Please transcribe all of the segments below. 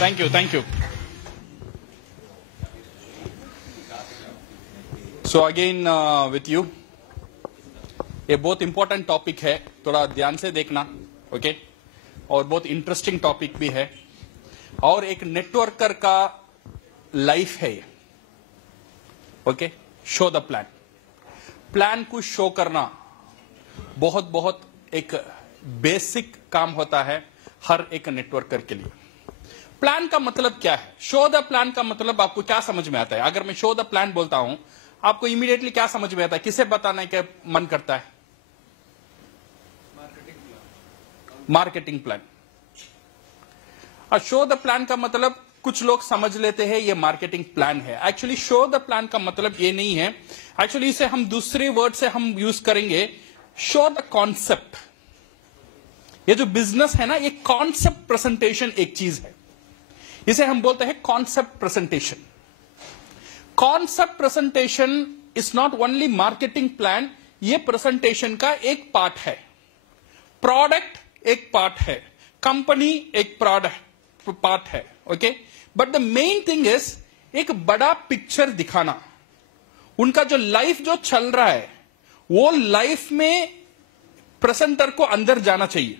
Thank you, thank you. So again with you, ये बहुत important topic है, थोड़ा ध्यान से देखना, ओके? और बहुत इंटरेस्टिंग टॉपिक भी है, और एक नेटवर्कर का लाइफ है ये, okay? Show the plan. Plan को शो करना बहुत बहुत एक बेसिक काम होता है हर एक नेटवर्कर के लिए। प्लान का मतलब क्या है? शो द प्लान का मतलब आपको क्या समझ में आता है? अगर मैं शो द प्लान बोलता हूं, आपको इमीडिएटली क्या समझ में आता है? किसे बताने का मन करता है? Marketing plan. और शो द प्लान का मतलब कुछ लोग समझ लेते हैं ये मार्केटिंग प्लान है। एक्चुअली शो द प्लान का मतलब ये नहीं है। एक्चुअली इसे हम दूसरे वर्ड से हम यूज करेंगे, शो द कॉन्सेप्ट। ये जो बिजनेस है ना, ये कॉन्सेप्ट प्रेजेंटेशन एक चीज है, इसे हम बोलते हैं concept presentation. Concept presentation is not only marketing plan, ये प्रेजेंटेशन का एक पार्ट है। प्रोडक्ट एक पार्ट है, कंपनी एक प्रोडक्ट पार्ट है, okay? But the main thing is एक बड़ा पिक्चर दिखाना। उनका जो लाइफ जो चल रहा है, वो लाइफ में प्रेजेंटर को अंदर जाना चाहिए।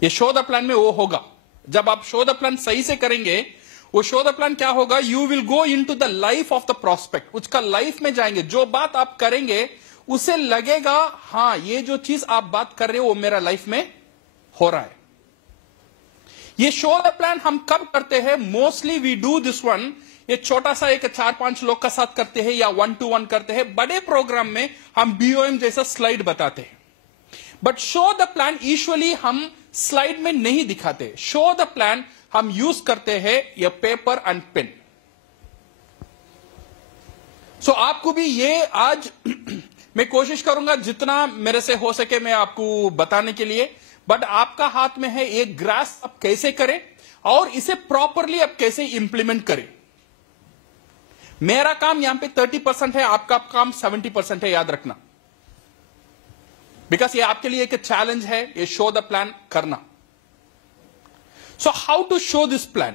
ये शो द प्लान में वो होगा। जब आप शो द प्लान सही से करेंगे, वो शो द प्लान क्या होगा? You will go into the life of the prospect. उसका लाइफ में जाएंगे, जो बात आप करेंगे उसे लगेगा हां, ये जो चीज आप बात कर रहे हो वो मेरा लाइफ में हो रहा है। ये शो द प्लान हम कब करते हैं? Mostly we do this one, ये छोटा सा एक 4-5 लोग का साथ करते हैं या 1-to-1 करते हैं। बड़े प्रोग्राम में हम बीओएम जैसा स्लाइड बताते हैं। But show the plan usually हम स्लाइड में नहीं दिखाते। शो द प्लान हम यूज करते हैं ये पेपर एंड पेन। सो आपको भी ये आज मैं कोशिश करूंगा जितना मेरे से हो सके मैं आपको बताने के लिए, बट आपका हाथ में है एक ग्रास आप कैसे करें और इसे प्रॉपरली आप कैसे इंप्लीमेंट करें। मेरा काम यहां पे 30% है, आपका काम 70% है, याद रखना। बिकॉज ये आपके लिए एक चैलेंज है, ये शो द प्लान करना। So how to show this plan?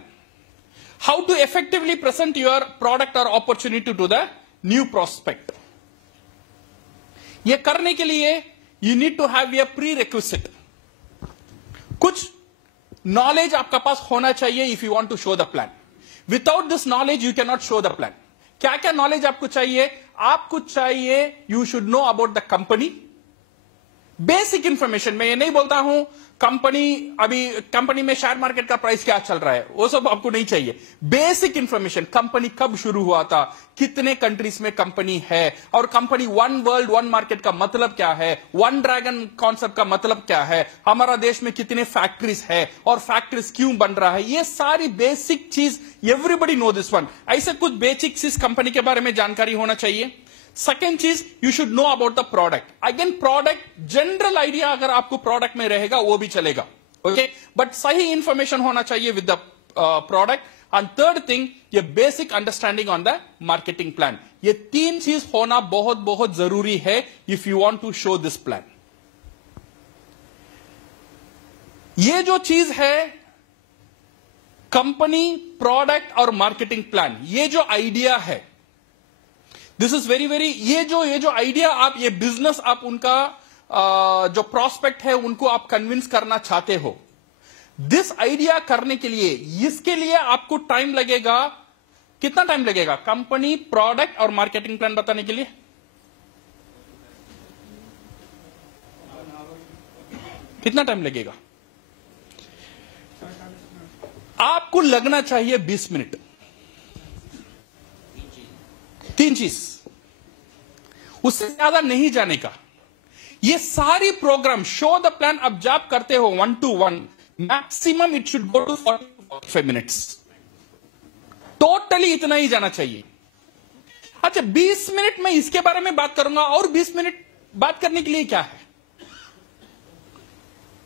How to effectively present your product और opportunity to the new prospect? ये करने के लिए you need to have a prerequisite. कुछ नॉलेज आपका पास होना चाहिए if you want to show the plan. Without this knowledge you can not show the plan. क्या क्या नॉलेज आपको चाहिए? आपको चाहिए, you should know about the company, basic information. मैं ये नहीं बोलता हूं कंपनी, अभी कंपनी में शेयर मार्केट का प्राइस क्या चल रहा है, वो सब आपको नहीं चाहिए। बेसिक इंफॉर्मेशन, कंपनी कब शुरू हुआ था, कितने कंट्रीज में कंपनी है, और company one world one market का मतलब क्या है, वन ड्रैगन कॉन्सेप्ट का मतलब क्या है, हमारा देश में कितने फैक्ट्रीज है और फैक्ट्रीज क्यों बन रहा है। ये सारी बेसिक चीज एवरीबडी नो दिस वन। ऐसे कुछ बेसिक चीज कंपनी के बारे में जानकारी होना चाहिए। सेकेंड चीज, you should know about the product. Again product, general idea अगर आपको प्रोडक्ट में रहेगा वो भी चलेगा, ओके? बट सही इंफॉर्मेशन होना चाहिए with the product. And third thing, ये basic understanding on the marketing plan. ये तीन चीज होना बहुत बहुत जरूरी है if you want to show this plan. ये जो चीज है कंपनी, प्रोडक्ट और मार्केटिंग प्लान, ये जो आइडिया है, दिस इज वेरी वेरी, ये जो आइडिया आप, ये बिजनेस आप उनका जो प्रोस्पेक्ट है उनको आप कन्विंस करना चाहते हो, दिस आइडिया करने के लिए, इसके लिए आपको टाइम लगेगा। कितना टाइम लगेगा? कंपनी, प्रोडक्ट और मार्केटिंग प्लान बताने के लिए कितना टाइम लगेगा? आपको लगना चाहिए 20 मिनट। तीन चीज, उससे ज्यादा नहीं जाने का। ये सारी प्रोग्राम शो द प्लान अब जब करते हो 1-to-1, maximum it should go to 40-45 minutes. Totally इतना ही जाना चाहिए। अच्छा, 20 मिनट में इसके बारे में बात करूंगा, और 20 मिनट बात करने के लिए क्या है?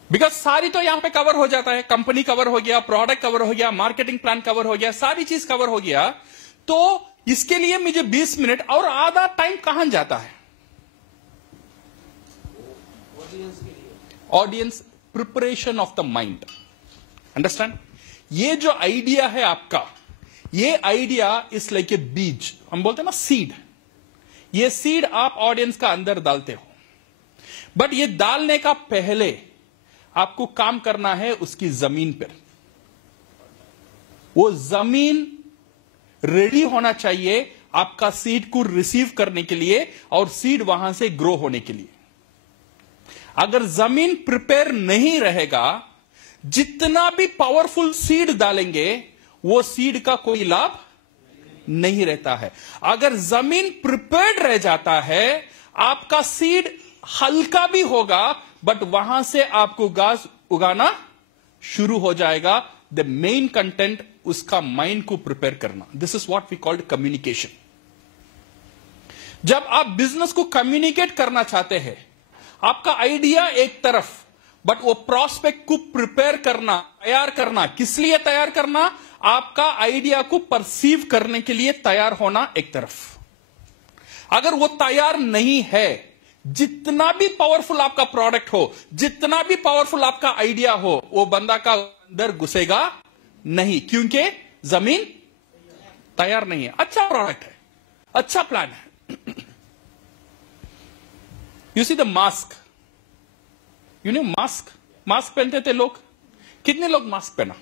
बिकॉज सारी तो यहां पे कवर हो जाता है। कंपनी कवर हो गया, प्रोडक्ट कवर हो गया, मार्केटिंग प्लान कवर हो गया, सारी चीज कवर हो गया। तो इसके लिए मुझे 20 मिनट और आधा टाइम कहां जाता है? Audience preparation of the mind. Understand? ये जो आइडिया है आपका, ये आइडिया इज लाइक ए बीज, हम बोलते हैं ना सीड। ये सीड आप ऑडियंस का अंदर डालते हो, बट ये डालने का पहले आपको काम करना है उसकी जमीन पर। वो जमीन रेडी होना चाहिए आपका सीड को रिसीव करने के लिए और सीड वहां से ग्रो होने के लिए। अगर जमीन प्रिपेयर नहीं रहेगा, जितना भी पावरफुल सीड डालेंगे वो सीड का कोई लाभ नहीं रहता है। अगर जमीन प्रिपेयर्ड रह जाता है, आपका सीड हल्का भी होगा बट वहां से आपको घास उगाना शुरू हो जाएगा। द मेन कंटेंट उसका माइंड को प्रिपेयर करना, this is what we called communication. जब आप बिजनेस को कम्युनिकेट करना चाहते हैं, आपका आइडिया एक तरफ, बट वो प्रोस्पेक्ट को प्रिपेयर करना, तैयार करना, किस लिए तैयार करना? आपका आइडिया को परसीव करने के लिए तैयार होना एक तरफ। अगर वो तैयार नहीं है, जितना भी पावरफुल आपका प्रोडक्ट हो, जितना भी पावरफुल आपका आइडिया हो, वो बंदा का अंदर घुसेगा नहीं, क्योंकि जमीन तैयार नहीं है। अच्छा प्रोडक्ट है, अच्छा प्लान है। You see the mask, you know mask, mask पहनते थे लोग। कितने लोग मास्क पहना?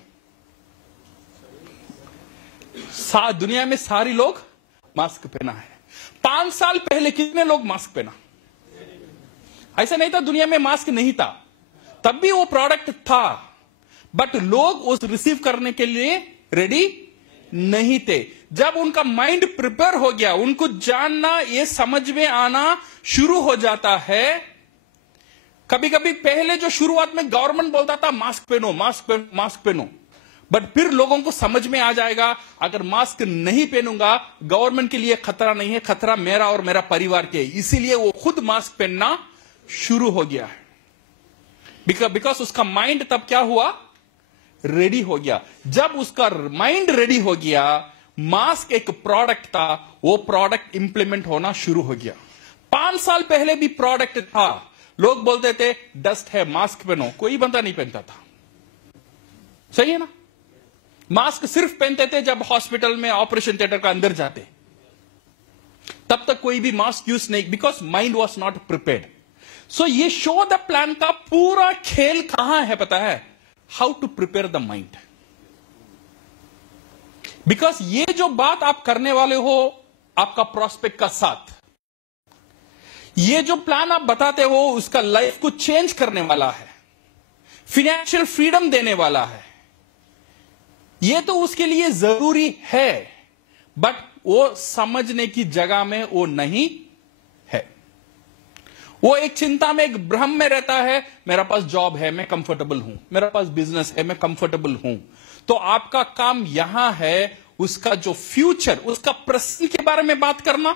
दुनिया में सारी लोग मास्क पहना है। 5 साल पहले कितने लोग मास्क पहना? ऐसा नहीं था दुनिया में मास्क नहीं था, तब भी वो प्रोडक्ट था, बट लोग उस रिसीव करने के लिए रेडी नहीं थे। जब उनका माइंड प्रिपेयर हो गया, उनको जानना, ये समझ में आना शुरू हो जाता है। कभी कभी पहले जो शुरुआत में गवर्नमेंट बोलता था मास्क पहनो, मास्क पहनो, मास्क पहनो, बट फिर लोगों को समझ में आ जाएगा अगर मास्क नहीं पहनूंगा गवर्नमेंट के लिए खतरा नहीं है, खतरा मेरा और मेरा परिवार के, इसीलिए वो खुद मास्क पहनना शुरू हो गया है। बिकॉज उसका माइंड तब क्या हुआ? रेडी हो गया। जब उसका माइंड रेडी हो गया, मास्क एक प्रोडक्ट था, वो प्रोडक्ट इंप्लीमेंट होना शुरू हो गया। 5 साल पहले भी प्रोडक्ट था, लोग बोलते थे डस्ट है मास्क पहनो, कोई बंदा नहीं पहनता था। सही है ना? मास्क सिर्फ पहनते थे जब हॉस्पिटल में ऑपरेशन थिएटर का अंदर जाते, तब तक कोई भी मास्क यूज नहीं, because mind was not prepared. So ये शो द प्लान का पूरा खेल कहां है पता है? How to prepare the mind. Because ये जो बात आप करने वाले हो आपका प्रोस्पेक्ट का साथ, ये जो प्लान आप बताते हो उसका लाइफ को चेंज करने वाला है, फाइनेंशियल फ्रीडम देने वाला है, ये तो उसके लिए जरूरी है, बट वो समझने की जगह में वो नहीं है। वो एक चिंता में, एक भ्रम में रहता है, मेरा पास जॉब है मैं कंफर्टेबल हूं, मेरा पास बिजनेस है मैं कंफर्टेबल हूं। तो आपका काम यहां है उसका जो फ्यूचर, उसका प्रेजेंट के बारे में बात करना,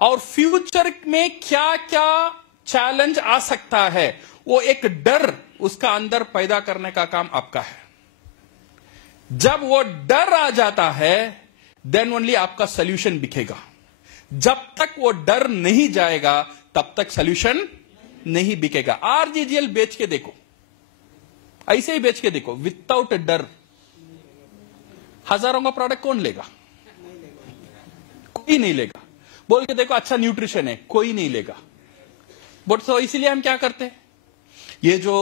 और फ्यूचर में क्या क्या चैलेंज आ सकता है, वो एक डर उसका अंदर पैदा करने का काम आपका है। जब वो डर आ जाता है, देन ओनली आपका सॉल्यूशन दिखेगा। जब तक वो डर नहीं जाएगा तब तक सॉल्यूशन नहीं बिकेगा। आरजीजीएल बेच के देखो, ऐसे ही बेच के देखो, विदाउट डर हजारों का प्रोडक्ट कौन लेगा? कोई नहीं लेगा। बोल के देखो अच्छा न्यूट्रिशन है, कोई नहीं लेगा। बट तो इसीलिए हम क्या करते हैं, ये जो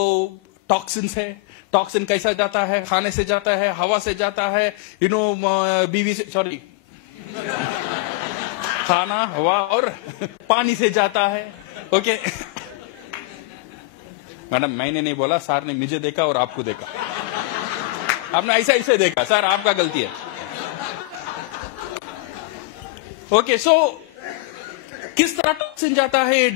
टॉक्सिन्स है, टॉक्सिन कैसा जाता है? खाने से जाता है, हवा से जाता है, बीवी से, सॉरी, खाना, हवा और पानी से जाता है। ओके मैडम, मैंने नहीं बोला, सर ने मुझे देखा और आपको देखा, आपने ऐसे देखा, सर आपका गलती है। ओके, सो किस तरह टॉक्सिन जाता है?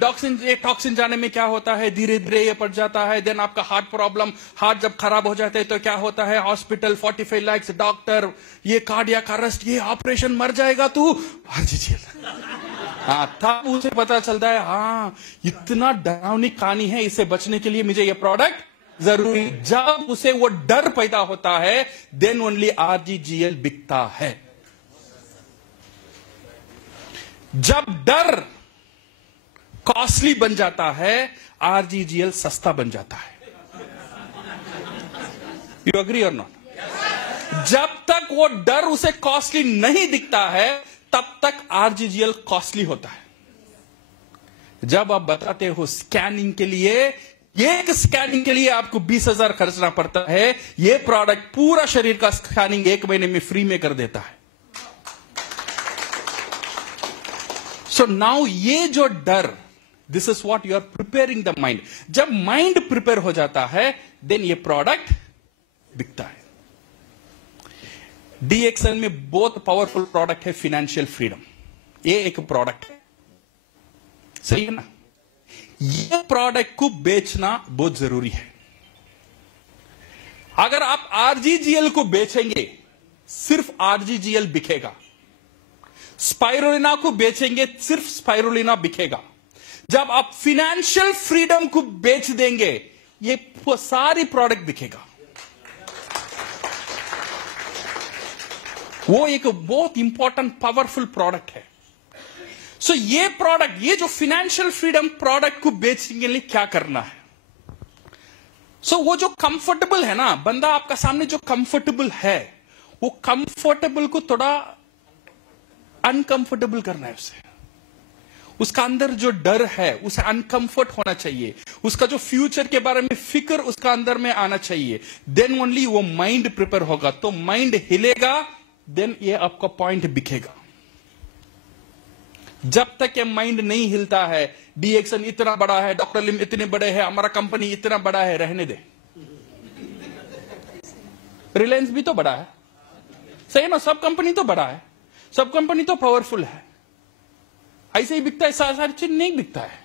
टॉक्सिन जाने में क्या होता है, धीरे धीरे ये पड़ जाता है। देन आपका हार्ट प्रॉब्लम, हार्ट जब खराब हो जाते हैं तो क्या होता है? हॉस्पिटल, 45 लाख डॉक्टर, ये कार्डियक अरेस्ट, ये ऑपरेशन, मर जाएगा तू। हाँ, तब उसे पता चलता है हाँ इतना डरावनी कहानी है, इससे बचने के लिए मुझे ये प्रोडक्ट जरूरी। जब उसे वो डर पैदा होता है, देन ओनली आरजीजीएल बिकता है। जब डर कॉस्टली बन जाता है, आरजीजीएल सस्ता बन जाता है। यू एग्री और नॉट? जब तक वो डर उसे कॉस्टली नहीं दिखता है तब तक आरजीजीएल कॉस्टली होता है। जब आप बताते हो स्कैनिंग के लिए, एक स्कैनिंग के लिए आपको 20,000 खर्चना पड़ता है, ये प्रोडक्ट पूरा शरीर का स्कैनिंग 1 महीने में फ्री में कर देता है। सो नाउ ये जो डर, this is what you are preparing the mind. जब माइंड प्रिपेयर हो जाता है देन ये प्रोडक्ट बिकता है। डीएक्सएल में बहुत पावरफुल प्रोडक्ट है फाइनेंशियल फ्रीडम। ये एक प्रोडक्ट है, सही है ना। ये प्रोडक्ट को बेचना बहुत जरूरी है। अगर आप आरजीजीएल को बेचेंगे सिर्फ आरजीजीएल बिकेगा, स्पाइरुलिना को बेचेंगे सिर्फ स्पाइरुलिना बिकेगा। जब आप फाइनेंशियल फ्रीडम को बेच देंगे ये सारी प्रोडक्ट बिकेगा। वो एक बहुत इंपॉर्टेंट पावरफुल प्रोडक्ट है। सो ये प्रोडक्ट, ये जो फाइनेंशियल फ्रीडम प्रोडक्ट को बेचने के लिए क्या करना है? सो वो जो कंफर्टेबल है ना, बंदा आपका सामने जो कंफर्टेबल है, वो कंफर्टेबल को थोड़ा अनकंफर्टेबल करना है उसे। उसका अंदर जो डर है उसे अनकंफर्ट होना चाहिए। उसका जो फ्यूचर के बारे में फिक्र उसका अंदर में आना चाहिए। देन ओनली वो माइंड प्रिपेयर होगा। तो माइंड हिलेगा देन ये आपका पॉइंट बिकेगा। जब तक ये माइंड नहीं हिलता है, डीएक्सएल इतना बड़ा है, डॉक्टर लिम इतने बड़े हैं, हमारा कंपनी इतना बड़ा है, रहने दे। रिलायंस भी तो बड़ा है, सही ना। सब कंपनी तो बड़ा है, सब कंपनी तो पावरफुल है, ऐसे ही बिकता है। सारी चीज नहीं बिकता है।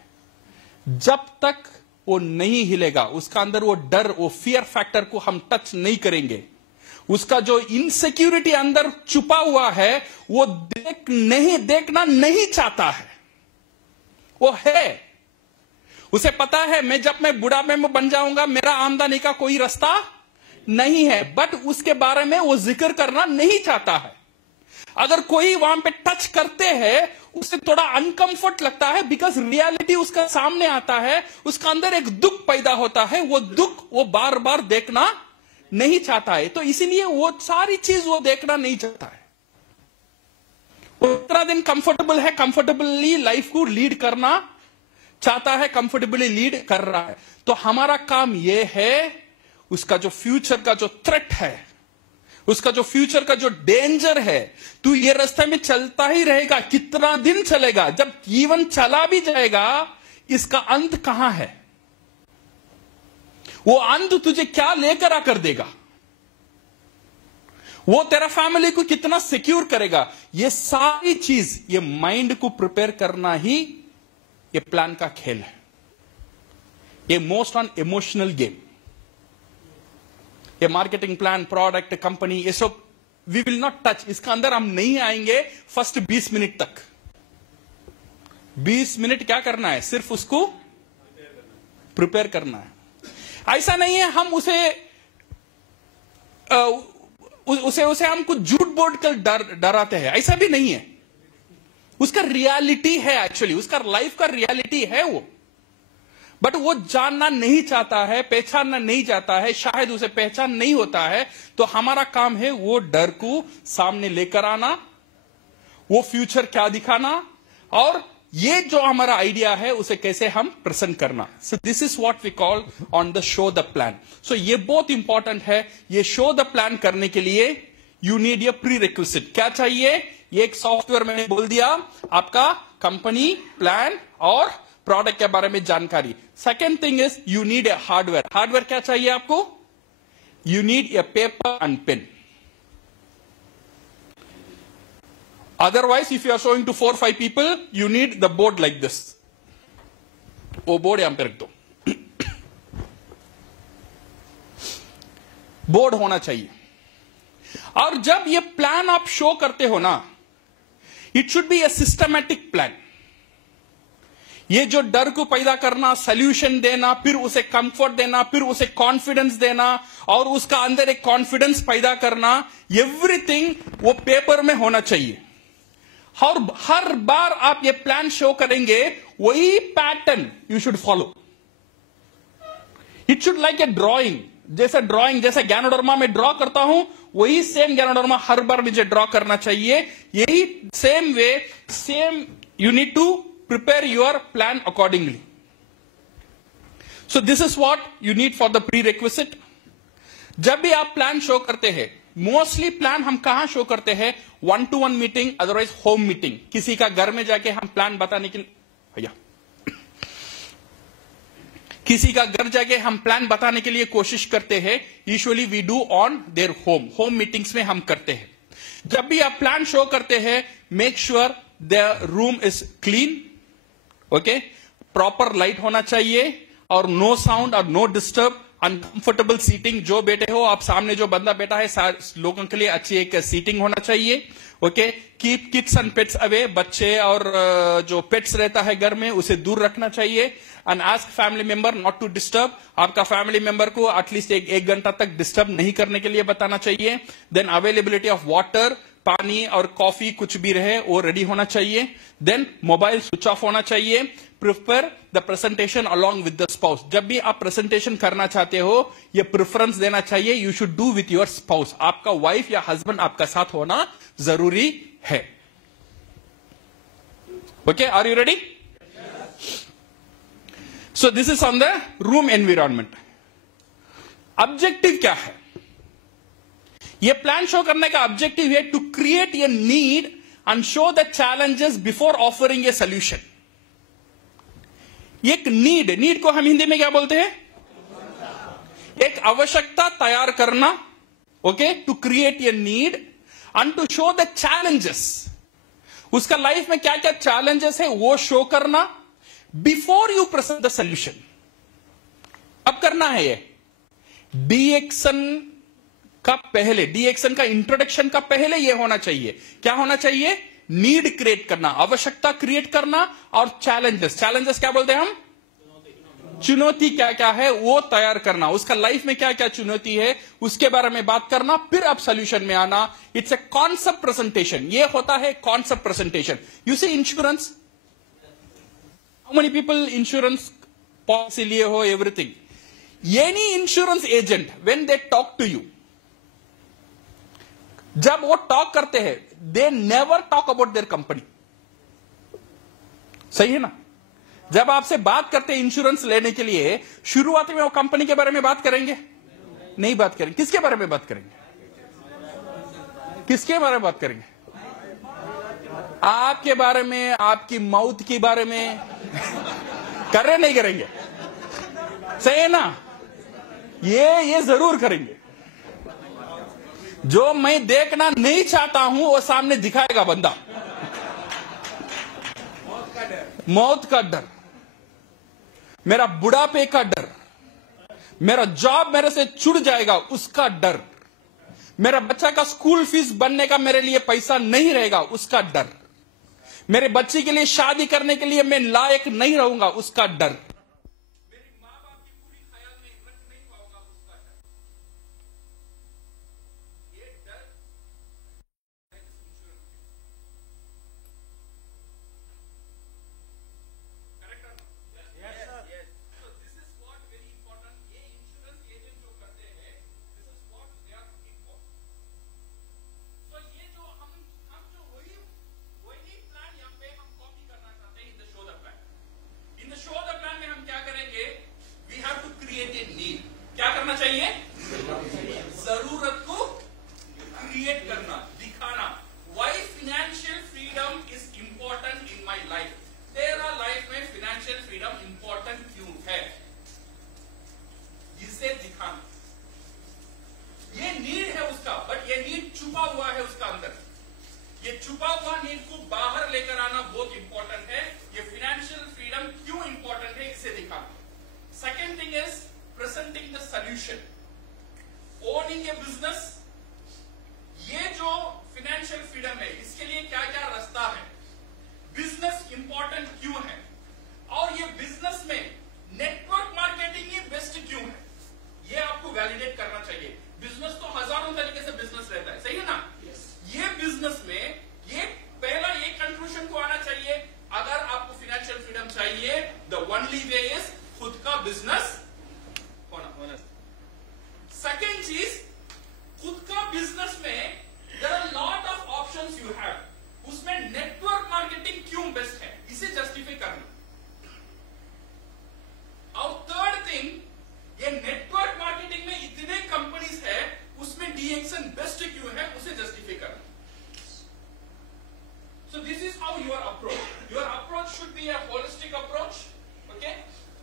जब तक वो नहीं हिलेगा, उसका अंदर वो डर, वो फियर फैक्टर को हम टच नहीं करेंगे, उसका जो इनसिक्योरिटी अंदर छुपा हुआ है वो देखना नहीं चाहता है। वो है, उसे पता है जब मैं बुढ़ापे में बन जाऊंगा मेरा आमदनी का कोई रास्ता नहीं है, बट उसके बारे में वो जिक्र करना नहीं चाहता है। अगर कोई वहां पे टच करते हैं उसे थोड़ा अनकंफर्ट लगता है, बिकॉज रियलिटी उसका सामने आता है, उसका अंदर एक दुख पैदा होता है। वो दुख वो बार बार देखना नहीं चाहता है, तो इसीलिए वो सारी चीज वो देखना नहीं चाहता है। वो इतना दिन कंफर्टेबल है, कंफर्टेबली लाइफ को लीड करना चाहता है, कंफर्टेबली लीड कर रहा है। तो हमारा काम यह है उसका जो फ्यूचर का जो थ्रेट है, उसका जो फ्यूचर का जो डेंजर है, तू ये रास्ते में चलता ही रहेगा, कितना दिन चलेगा, जब जीवन चला भी जाएगा इसका अंत कहां है, वो अंत तुझे क्या लेकर आकर देगा, वो तेरा फैमिली को कितना सिक्योर करेगा, ये सारी चीज, ये माइंड को प्रिपेयर करना ही ये प्लान का खेल है। ये मोस्ट ऑन इमोशनल गेम। ये मार्केटिंग प्लान, प्रोडक्ट, कंपनी, ये सब वी विल नॉट टच, इसका अंदर हम नहीं आएंगे फर्स्ट 20 मिनट तक। 20 मिनट क्या करना है, सिर्फ उसको प्रिपेयर करना है। ऐसा नहीं है हम उसे हम कुछ झूठ बोल कर डराते हैं, ऐसा भी नहीं है। उसका रियलिटी है, एक्चुअली उसका लाइफ का रियलिटी है वो, बट वो जानना नहीं चाहता है, पहचानना नहीं चाहता है, शायद उसे पहचान नहीं होता है। तो हमारा काम है वो डर को सामने लेकर आना, वो फ्यूचर क्या दिखाना, और ये जो हमारा आइडिया है उसे कैसे हम प्रेजेंट करना। So this is what we call on the show the plan. So ये बहुत इंपॉर्टेंट है। ये शो द प्लान करने के लिए you need A pre requisite. क्या चाहिए? ये एक सॉफ्टवेयर मैंने बोल दिया, आपका कंपनी प्लान और प्रोडक्ट के बारे में जानकारी। Second thing is you need a hardware. Hardware क्या चाहिए आपको? You need a paper and pen. Otherwise, if you are showing to 4 or 5 people, you need the board like this. वो board यहां पे रख दो। बोर्ड होना चाहिए। और जब ये प्लान आप शो करते हो ना, it should be A systematic plan. ये जो डर को पैदा करना, सोल्यूशन देना, फिर उसे कंफर्ट देना, फिर उसे कॉन्फिडेंस देना, और उसका अंदर एक कॉन्फिडेंस पैदा करना, एवरीथिंग वो पेपर में होना चाहिए। और हर बार आप ये प्लान शो करेंगे, वही pattern you should follow. It should like a drawing, जैसे ज्ञानोडर्मा में ड्रॉ करता हूं वही सेम गैनोडर्मा हर बार मुझे ड्रॉ करना चाहिए. यही same way, same you need to prepare your plan accordingly. So this is what you need for the prerequisite. जब भी आप प्लान शो करते हैं, मोस्टली प्लान हम कहां शो करते हैं? 1-to-1 meeting, otherwise home meeting. किसी का घर में जाके हम प्लान बताने के लिए, भैया किसी का घर जाके हम प्लान बताने के लिए कोशिश करते हैं. Usually we do on their home meetings में हम करते हैं. जब भी आप प्लान शो करते हैं, make sure the room is clean, okay, proper light होना चाहिए और नो साउंड और नो डिस्टर्ब, अनकंफर्टेबल सीटिंग. जो बैठे हो आप, सामने जो बंदा बैठा है, लोगों के लिए अच्छी एक सीटिंग होना चाहिए. Okay, keep kids and pets away. बच्चे और जो पेट्स रहता है घर में, उसे दूर रखना चाहिए. And ask family member not to disturb. आपका फैमिली मेंबर को एटलीस्ट एक घंटा तक डिस्टर्ब नहीं करने के लिए बताना चाहिए. देन अवेलेबिलिटी ऑफ वाटर, पानी और कॉफी कुछ भी रहे वो रेडी होना चाहिए. देन मोबाइल स्विच ऑफ होना चाहिए. Prepare the presentation along with the spouse. जब भी आप प्रेजेंटेशन करना चाहते हो, ये प्रेफरेंस देना चाहिए. You should do with your spouse. आपका वाइफ या हस्बैंड आपका साथ होना जरूरी है. Okay, are you ready? So this is on the room environment. Objective क्या है? ये प्लान शो करने का ऑब्जेक्टिव है to create a need and show the challenges before offering a solution. एक नीड को हम हिंदी में क्या बोलते हैं? एक आवश्यकता तैयार करना. Okay, to create a need and to show the challenges. उसका लाइफ में क्या क्या चैलेंजेस है वो शो करना before you present the solution. अब करना है ये डीएक्शन का पहले, डीएक्शन का इंट्रोडक्शन का पहले ये होना चाहिए. क्या होना चाहिए? नीड क्रिएट करना, आवश्यकता क्रिएट करना और चैलेंजेस. चैलेंजेस क्या बोलते हैं हम? चुनौती क्या क्या है वो तैयार करना. उसका लाइफ में क्या क्या चुनौती है उसके बारे में बात करना, फिर आप सोल्यूशन में आना. It's a concept presentation. ये होता है concept presentation. You see insurance, how many people insurance policy लिए हो, everything. Any insurance agent when they talk to you, जब वो टॉक करते हैं, they never talk about their company. सही है ना? जब आपसे बात करते हैं इंश्योरेंस लेने के लिए, शुरुआत में वो कंपनी के बारे में बात करेंगे? नहीं बात करेंगे. किसके बारे में बात करेंगे? किसके बारे में बात करेंगे? आपके बारे में, आपकी मौत के बारे में कर रहे नहीं करेंगे? सही है ना? ये जरूर करेंगे. जो मैं देखना नहीं चाहता हूं वो सामने दिखाएगा बंदा. मौत का डर, मेरा बुढ़ापे का डर, मेरा जॉब मेरे से छूट जाएगा उसका डर, मेरा बच्चा का स्कूल फीस बनने का मेरे लिए पैसा नहीं रहेगा उसका डर, मेरे बच्चे के लिए शादी करने के लिए मैं लायक नहीं रहूंगा उसका डर, मेरे मां बाप की पूरी ख्याल में रख नहीं पाऊंगा उसका डर. ये डर करेक्ट है? Yes sir. So this is what very important. ये इंश्योरेंस एजेंट जो करते हैं, this is what they are looking for. So ये जो हम जो वही प्लान यहाँ पे हम कॉपी करना चाहते हैं. In the show the plan. In the show the plan में हम क्या करेंगे? We have to create a need. क्या करना चाहिए? जरूरत को क्रिएट करना, दिखाना. Why financial freedom is important in my life? तेरा लाइफ में फाइनेंशियल फ्रीडम इंपॉर्टेंट क्यों है? इसे दिखाना. ये नीड है उसका, बट ये नीड छुपा हुआ है उसका अंदर. ये छुपा हुआ नीड को बाहर लेकर आना बहुत इंपॉर्टेंट है. ये फाइनेंशियल फ्रीडम क्यों इंपॉर्टेंट है इसे दिखाना. Second thing is presenting the solution. Owning a business. ये जो फाइनेंशियल फ्रीडम है इसके लिए क्या क्या रास्ता है, बिजनेस इंपॉर्टेंट क्यों है, और ये बिजनेस में नेटवर्क मार्केटिंग ही बेस्ट क्यों है, ये आपको वैलिडेट करना चाहिए. बिजनेस तो हजारों तरीके से बिजनेस रहता है. सही है ना? ये बिजनेस में ये पहला ये कंक्लूजन को आना चाहिए. अगर आपको फाइनेंशियल फ्रीडम चाहिए, द ओनली वे इज खुद का बिजनेस होना. सेकेंड चीज, खुद का बिजनेस इसे जस्टिफाई करना। और थर्ड थिंग, ये नेटवर्क मार्केटिंग में इतने कंपनीज है, उसमें DXN बेस्ट क्यों है, उसे जस्टिफाई करना। So this is how your approach. Your approach should be a holistic approach, okay?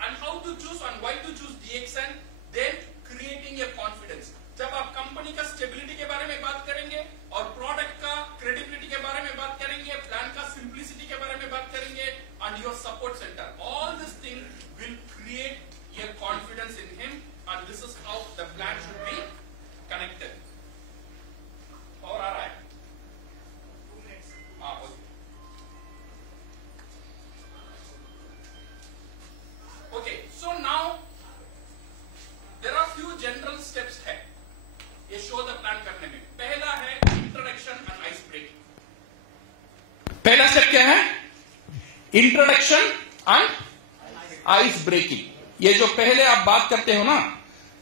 And how to choose and why to choose DXN, then creating a confidence. जब आप company का stability के बारे में बात करेंगे और प्रोडक्ट का क्रेडिबिलिटी के बारे में बात करेंगे, प्लान का सिंप्लिसिटी के बारे में बात करेंगे, and your support center, all this thing will create a confidence in him, and this is how the plan should be connected. और आ रहा है 2 minutes. हाँ, okay, so now there are few general steps है ये show the plan करने में। पहला है इंट्रोडक्शन एंड आइस ब्रेकिंग। पहला स्टेप क्या है? Introduction and ice breaking. ये जो पहले आप बात करते हो ना,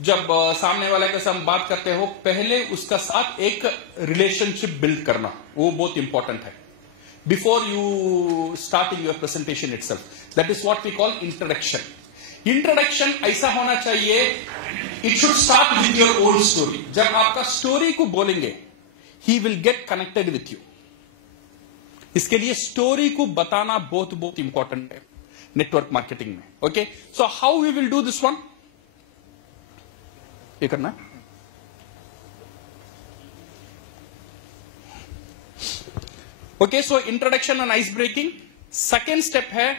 जब सामने वाले के साथ बात करते हो, पहले उसका साथ एक रिलेशनशिप बिल्ड करना, वो बहुत इंपॉर्टेंट है। Before you starting your presentation itself, that is what we call introduction. Introduction ऐसा होना चाहिए, it should start with your own story. जब आपका स्टोरी को बोलेंगे, he will get connected with you. इसके लिए स्टोरी को बताना बहुत बहुत इंपॉर्टेंट है नेटवर्क मार्केटिंग में। Okay, so how we will do this one, ये करना है। Okay, so introduction and ice breaking. Second step है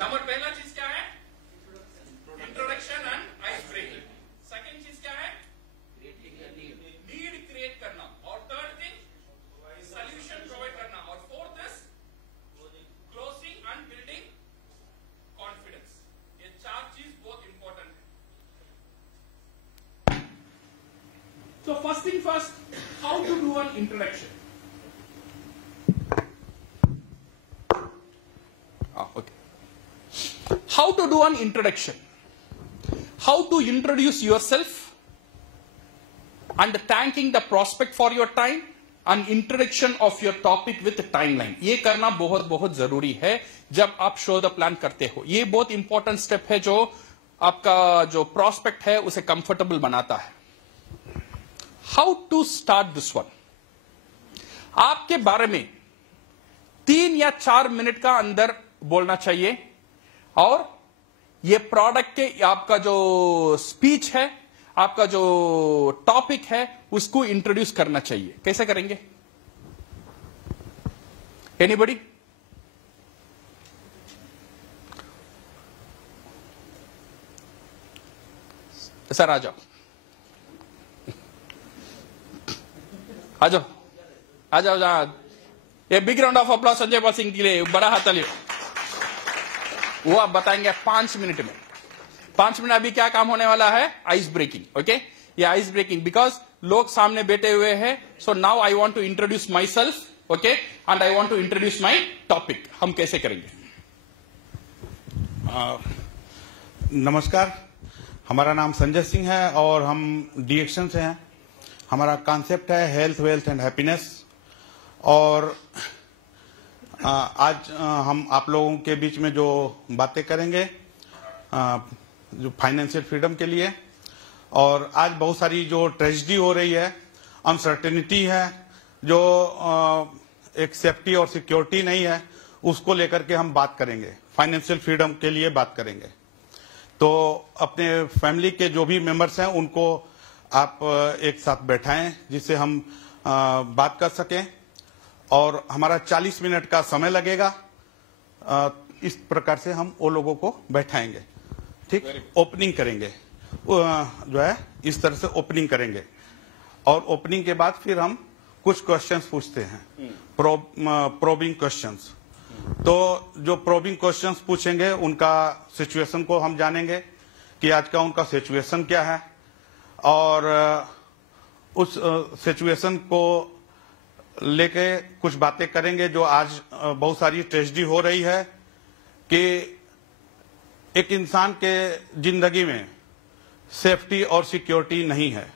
नंबर पहला चीज क्या है? Introduction and ice breaking. Second चीज क्या है? नीड क्रिएट करना। और थर्ड थिंग सॉल्यूशन प्रोवाइड करना। और fourth is closing and building confidence. ये चार चीज बहुत इंपॉर्टेंट है। तो first thing first, how to do an introduction. Okay. How to do an introduction? How to introduce yourself and thanking the prospect for your time and introduction of your topic with timeline. ये करना बहुत बहुत जरूरी है जब आप show the plan करते हो। ये बहुत इंपॉर्टेंट स्टेप है जो आपका जो प्रोस्पेक्ट है उसे कंफर्टेबल बनाता है। How to start this one? आपके बारे में 3 या 4 मिनट का अंदर बोलना चाहिए और ये प्रोडक्ट के आपका जो स्पीच है, आपका जो टॉपिक है, उसको इंट्रोड्यूस करना चाहिए। कैसे करेंगे? एनीबॉडी? सर आ जाओ, आ जाओ, आ जाओ, जाओ। ये big round of applause Sanjay Pal Singh के लिए, बड़ा हाथ तालियों। वो आप बताएंगे 5 मिनट में। 5 मिनट अभी क्या काम होने वाला है? Ice breaking. ओके, ये आइस ब्रेकिंग बिकॉज लोग सामने बैठे हुए हैं। So now I want to introduce myself, okay, and I want to introduce my topic. हम कैसे करेंगे? नमस्कार, हमारा नाम संजय सिंह है और हम DXN से हैं। हमारा कॉन्सेप्ट है हेल्थ, वेल्थ एंड हैप्पीनेस। और आज हम आप लोगों के बीच में जो बातें करेंगे जो फाइनेंशियल फ्रीडम के लिए। और आज बहुत सारी जो ट्रेजेडी हो रही है, अनसर्टेनिटी है, जो एक सेफ्टी और सिक्योरिटी नहीं है, उसको लेकर के हम बात करेंगे। फाइनेंशियल फ्रीडम के लिए बात करेंगे। तो अपने फैमिली के जो भी मेंबर्स हैं उनको आप एक साथ बैठाएं जिससे हम बात कर सकें। और हमारा 40 मिनट का समय लगेगा। इस प्रकार से हम वो लोगों को बैठाएंगे। ठीक, ओपनिंग करेंगे, जो है इस तरह से ओपनिंग करेंगे। और ओपनिंग के बाद फिर हम कुछ क्वेश्चंस पूछते हैं, प्रोबिंग क्वेश्चंस। तो जो प्रोबिंग क्वेश्चंस पूछेंगे उनका सिचुएशन को हम जानेंगे कि आज का उनका सिचुएशन क्या है, और उस सिचुएशन को लेके कुछ बातें करेंगे जो आज बहुत सारी ट्रेजेडी हो रही है कि एक इंसान के जिंदगी में सेफ्टी और सिक्योरिटी नहीं है।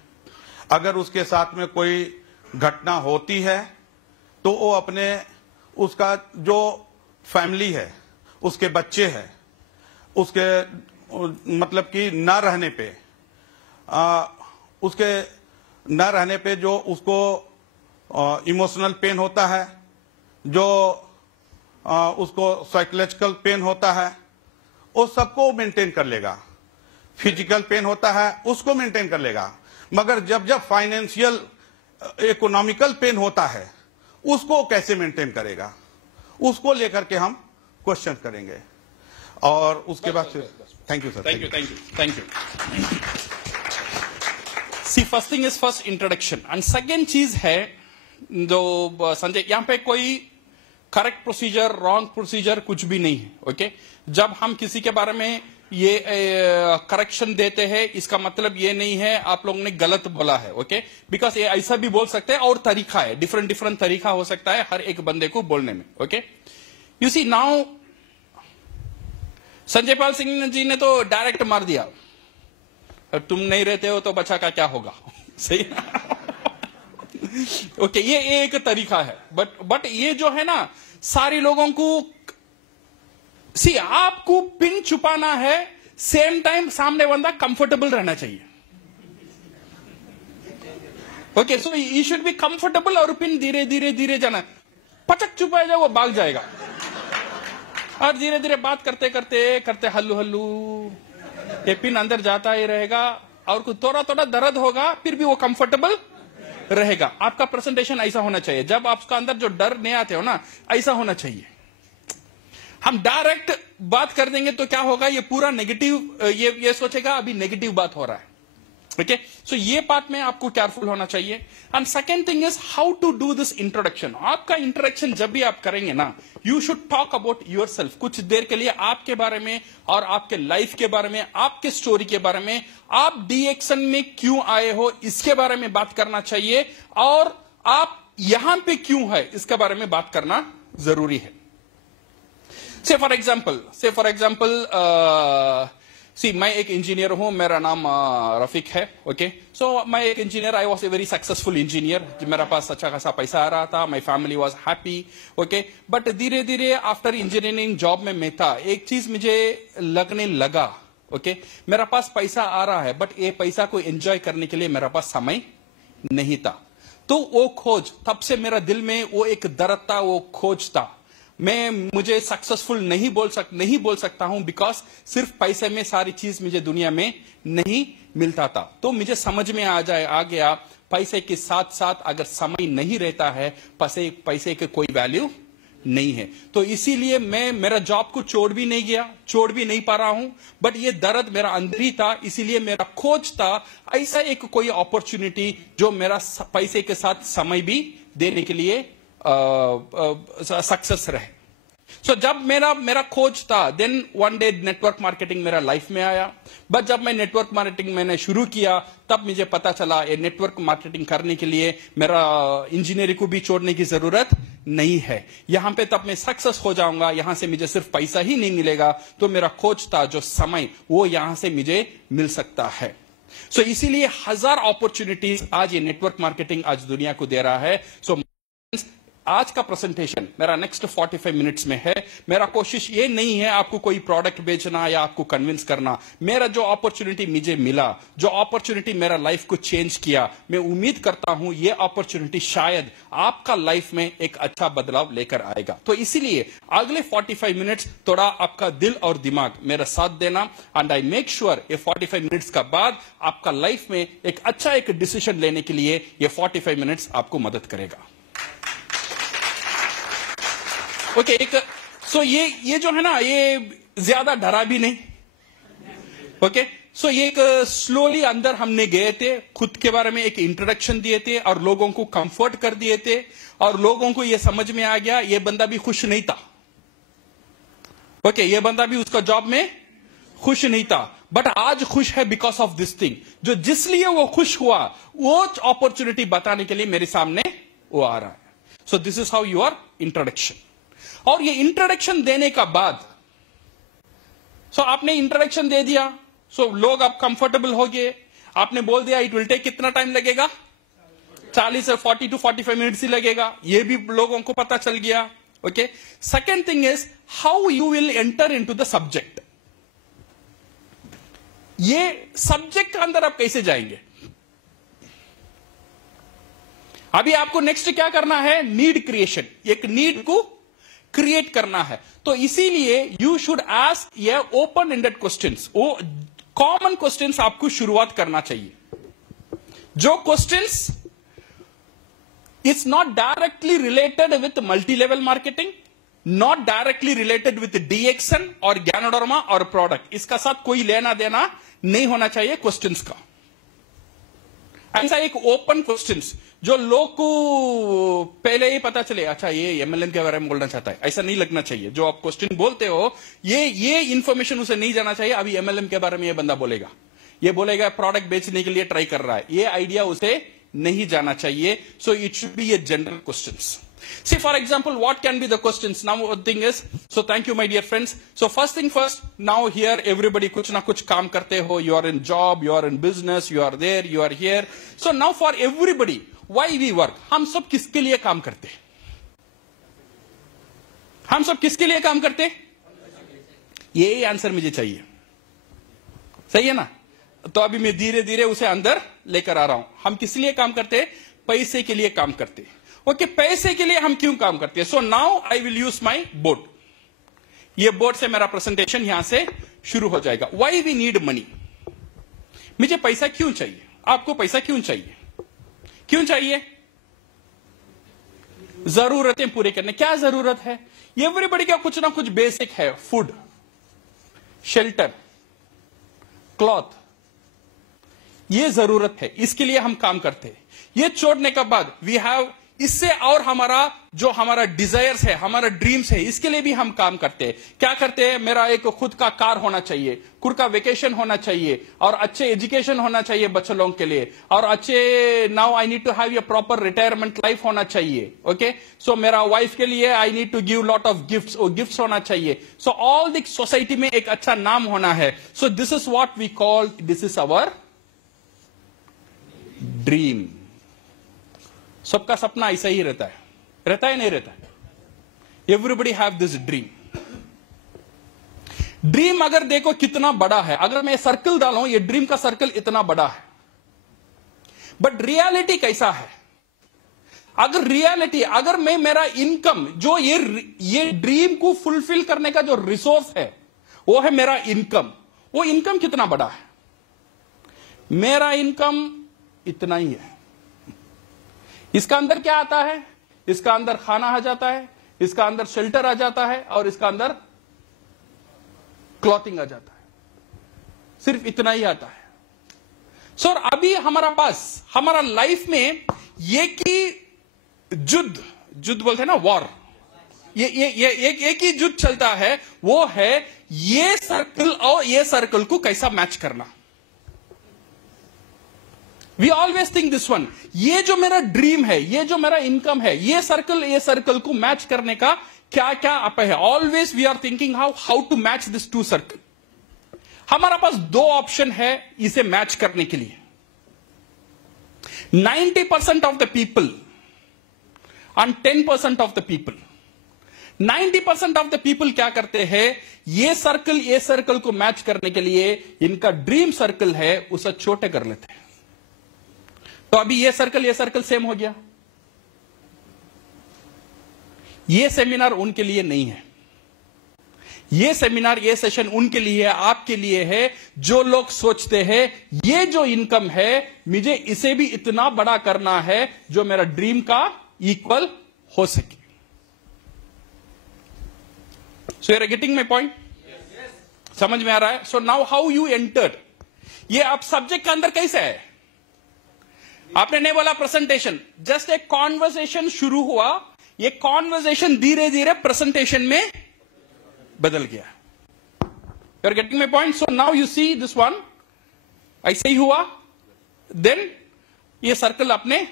अगर उसके साथ में कोई घटना होती है तो वो अपने उसका जो फैमिली है, उसके बच्चे हैं, उसके मतलब कि न रहने पे उसके न रहने पे जो उसको इमोशनल पेन होता है, जो उसको साइकोलॉजिकल पेन होता है, वो सबको मेंटेन कर लेगा। फिजिकल पेन होता है उसको मेंटेन कर लेगा, मगर जब जब फाइनेंशियल इकोनॉमिकल पेन होता है उसको कैसे मेंटेन करेगा, उसको लेकर के हम क्वेश्चन करेंगे। और उसके बाद thank you sir. Thank you. See first thing is first introduction, and second चीज है जो संजय, यहां पे कोई करेक्ट प्रोसीजर रॉन्ग प्रोसीजर कुछ भी नहीं है। ओके, जब हम किसी के बारे में ये करेक्शन देते हैं, इसका मतलब ये नहीं है आप लोगों ने गलत बोला है। ओके, बिकॉज ये ऐसा भी बोल सकते हैं और तरीका है, डिफरेंट डिफरेंट तरीका हो सकता है हर एक बंदे को बोलने में। Okay, you see now Sanjay Pal Singh ji ने तो डायरेक्ट मार दिया, तुम नहीं रहते हो तो बच्चा का क्या होगा। सही। ओके, ये एक तरीका है, बट ये जो है ना, सारे लोगों को सी आपको पिन छुपाना है, सेम टाइम सामने बंदा कंफर्टेबल रहना चाहिए। Okay, so you should be comfortable और पिन धीरे धीरे धीरे जाना। पचक छुपाया जाए वो भाग जाएगा, और धीरे धीरे बात करते करते करते हल्लू हल्लू ये पिन अंदर जाता ही रहेगा, और कुछ थोड़ा थोड़ा दर्द होगा, फिर भी वो कंफर्टेबल रहेगा। आपका प्रेजेंटेशन ऐसा होना चाहिए, जब आपका अंदर जो डर नहीं आते हो ना, ऐसा होना चाहिए। हम डायरेक्ट बात कर देंगे तो क्या होगा, ये पूरा नेगेटिव, ये सोचेगा अभी नेगेटिव बात हो रहा है। ओके, सो ये पार्ट में आपको केयरफुल होना चाहिए। And second thing is how to do this introduction. आपका इंट्रोडक्शन जब भी आप करेंगे ना, you should talk about yourself. कुछ देर के लिए आपके बारे में और आपके लाइफ के बारे में, आपके स्टोरी के बारे में, आप डीएक्शन में क्यों आए हो इसके बारे में बात करना चाहिए, और आप यहां पे क्यों है इसके बारे में बात करना जरूरी है। से फॉर एग्जाम्पल सी, मैं एक इंजीनियर हूं, मेरा नाम रफीक है। ओके, सो मैं एक engineer, I was a very successful engineer, मेरे पास अच्छा खासा पैसा आ रहा था, my family was happy. Okay, but धीरे धीरे आफ्टर इंजीनियरिंग जॉब में मैं था, एक चीज मुझे लगने लगा। ओके, मेरा पास पैसा आ रहा है, बट ये पैसा को एंजॉय करने के लिए मेरा पास समय नहीं था। तो वो खोज, तब से मेरा दिल में वो एक दर्द था, वो खोज था। मुझे सक्सेसफुल नहीं बोल सकता हूं, बिकॉज सिर्फ पैसे में सारी चीज मुझे दुनिया में नहीं मिलता था। तो मुझे समझ में आ गया, पैसे के साथ साथ अगर समय नहीं रहता है, पैसे के कोई वैल्यू नहीं है। तो इसीलिए मैं मेरा जॉब को छोड़ भी नहीं पा रहा हूं, बट ये दर्द मेरा अंदर ही था। इसीलिए मेरा खोज था ऐसा एक कोई अपॉर्चुनिटी जो मेरा पैसे के साथ समय भी देने के लिए सक्सेस रहे। सो जब मेरा खोज था, then one day network marketing मेरा लाइफ में आया। बट जब मैं नेटवर्क मार्केटिंग मैंने शुरू किया, तब मुझे पता चला ये नेटवर्क मार्केटिंग करने के लिए मेरा इंजीनियरिंग को भी छोड़ने की जरूरत नहीं है। यहां पे तब मैं सक्सेस हो जाऊंगा, यहां से मुझे सिर्फ पैसा ही नहीं मिलेगा। तो मेरा खोज था जो समय, वो यहां से मुझे मिल सकता है। सो इसीलिए 1000 अपॉर्चुनिटीज आज ये नेटवर्क मार्केटिंग आज दुनिया को दे रहा है। सो आज का प्रेजेंटेशन मेरा नेक्स्ट 45 मिनट्स में है। मेरा कोशिश ये नहीं है आपको कोई प्रोडक्ट बेचना या आपको कन्विंस करना। मेरा जो अपॉर्चुनिटी मुझे मिला, जो अपॉर्चुनिटी मेरा लाइफ को चेंज किया, मैं उम्मीद करता हूं ये अपॉर्चुनिटी शायद आपका लाइफ में एक अच्छा बदलाव लेकर आएगा। तो इसीलिए अगले 45 मिनट्स थोड़ा आपका दिल और दिमाग मेरा साथ देना, एंड आई मेक श्योर ये 45 मिनट्स का बाद आपका लाइफ में एक अच्छा एक डिसीजन लेने के लिए ये 45 मिनट्स आपको मदद करेगा। ओके, सो ये जो है ना, ये ज्यादा डरा भी नहीं। ओके, सो ये एक स्लोली अंदर हमने गए थे, खुद के बारे में एक इंट्रोडक्शन दिए थे और लोगों को कंफर्ट कर दिए थे, और लोगों को ये समझ में आ गया ये बंदा भी खुश नहीं था। ओके, ये बंदा भी उसका जॉब में खुश नहीं था, बट आज खुश है बिकॉज ऑफ दिस थिंग। जो जिसलिए वो खुश हुआ वो अपॉर्चुनिटी बताने के लिए मेरे सामने वो आ रहा है। So this is how your introduction. और ये इंट्रोडक्शन देने का बाद आपने इंट्रोडक्शन दे दिया, लोग अब कंफर्टेबल हो गए। आपने बोल दिया इट विल टेक कितना टाइम लगेगा, 40 से 40 to 45 मिनट्स ही लगेगा, ये भी लोगों को पता चल गया। Okay, second thing is how you will enter into the subject. ये सब्जेक्ट के अंदर आप कैसे जाएंगे। अभी आपको नेक्स्ट क्या करना है, नीड क्रिएशन, एक नीड को क्रिएट करना है। तो इसीलिए यू शुड आस्क ये ओपन एंडेड क्वेश्चंस, वो कॉमन क्वेश्चंस आपको शुरुआत करना चाहिए। जो questions it's not directly related with multi level marketing, not directly related with डीएक्शन और ज्ञानोडर्मा और प्रोडक्ट, इसका साथ कोई लेना देना नहीं होना चाहिए क्वेश्चंस का। ऐसा एक ओपन क्वेश्चंस जो लोग को पहले ही पता चले, अच्छा ये एमएलएम के बारे में बोलना चाहता है, ऐसा नहीं लगना चाहिए। जो आप क्वेश्चन बोलते हो ये इंफॉर्मेशन उसे नहीं जाना चाहिए अभी एमएलएम के बारे में ये बंदा बोलेगा, ये बोलेगा प्रोडक्ट बेचने के लिए ट्राई कर रहा है, ये आइडिया उसे नहीं जाना चाहिए। So it should be a general questions. See, for example, what can be the questions? Now, one thing is, so thank you, my dear friends. So first thing first, now here everybody कुछ ना कुछ काम करते हो, you are in job, you are in business, you are there, you are here. So now for everybody, why we work? हम सब किसके लिए काम करते हैं? हम सब किसके लिए काम करते हैं? यही आंसर मुझे चाहिए, सही है ना? तो अभी मैं धीरे धीरे उसे अंदर लेकर आ रहा हूं। हम किस लिए काम करते हैं? पैसे के लिए काम करते हैं। ओके, पैसे के लिए हम क्यों काम करते हैं? So now I will use my board. ये बोर्ड से मेरा प्रेजेंटेशन यहां से शुरू हो जाएगा। वाई वी नीड मनी, मुझे पैसा क्यों चाहिए? आपको पैसा क्यों चाहिए? क्यों चाहिए? जरूरतें पूरे करने। क्या जरूरत है? एवरीबडी का कुछ ना कुछ बेसिक है, फूड, शेल्टर, क्लॉथ, ये जरूरत है, इसके लिए हम काम करते हैं। ये छोड़ने के बाद वी हैव, इससे और हमारा डिजायर्स है, हमारा ड्रीम्स है, इसके लिए भी हम काम करते हैं। क्या करते हैं? मेरा एक खुद का कार होना चाहिए, खुद का वेकेशन होना चाहिए, और अच्छे एजुकेशन होना चाहिए बच्चों लोगों के लिए, और अच्छे now I need to have a proper retirement life होना चाहिए। ओके, सो मेरा वाइफ के लिए I need to give lot of gifts, वो गिफ्ट्स होना चाहिए। सो ऑल द सोसाइटी में एक अच्छा नाम होना है। So this is what we call, this is our dream. सबका सपना ऐसा ही रहता है, रहता है नहीं रहता है? Everybody have this dream. Dream अगर देखो कितना बड़ा है, अगर मैं सर्कल डालूं, ये ड्रीम का सर्कल इतना बड़ा है, बट रियलिटी कैसा है? अगर रियलिटी, अगर मैं मेरा इनकम, जो ये ड्रीम को फुलफिल करने का जो रिसोर्स है वो है मेरा इनकम, वो इनकम कितना बड़ा है? मेरा इनकम इतना ही है। इसका अंदर क्या आता है? इसका अंदर खाना आ जाता है, इसका अंदर शेल्टर आ जाता है, और इसका अंदर क्लॉथिंग आ जाता है। सिर्फ इतना ही आता है। सर अभी हमारा पास, हमारा लाइफ में ये की युद्ध बोलते हैं ना, वॉर, ये एक ही युद्ध चलता है, वो है ये सर्कल और ये सर्कल को कैसा मैच करना। We always think this one, ये जो मेरा ड्रीम है, ये जो मेरा इनकम है, ये सर्कल को मैच करने का क्या क्या आप है। Always we are thinking how to match this two circle. हमारा पास दो ऑप्शन है इसे मैच करने के लिए। 90% of the people and 10% of the people, 90% of the people क्या करते हैं? ये सर्कल को मैच करने के लिए इनका ड्रीम सर्कल है उसे छोटे कर लेते हैं। तो अभी ये सर्कल सेम हो गया। ये सेमिनार उनके लिए नहीं है, ये सेमिनार, ये सेशन उनके लिए है, आपके लिए है, जो लोग सोचते हैं ये जो इनकम है मुझे इसे भी इतना बड़ा करना है जो मेरा ड्रीम का इक्वल हो सके। So you are getting my point? समझ में आ रहा है? So now how you entered, ये आप सब्जेक्ट के अंदर कैसे है? आपने नहीं बोला प्रेजेंटेशन, जस्ट एक कॉन्वर्सेशन शुरू हुआ, ये कॉन्वर्सेशन धीरे धीरे प्रेजेंटेशन में बदल गया। You are getting my point? So now you see this one, ऐसे ही हुआ, देन ये सर्कल आपने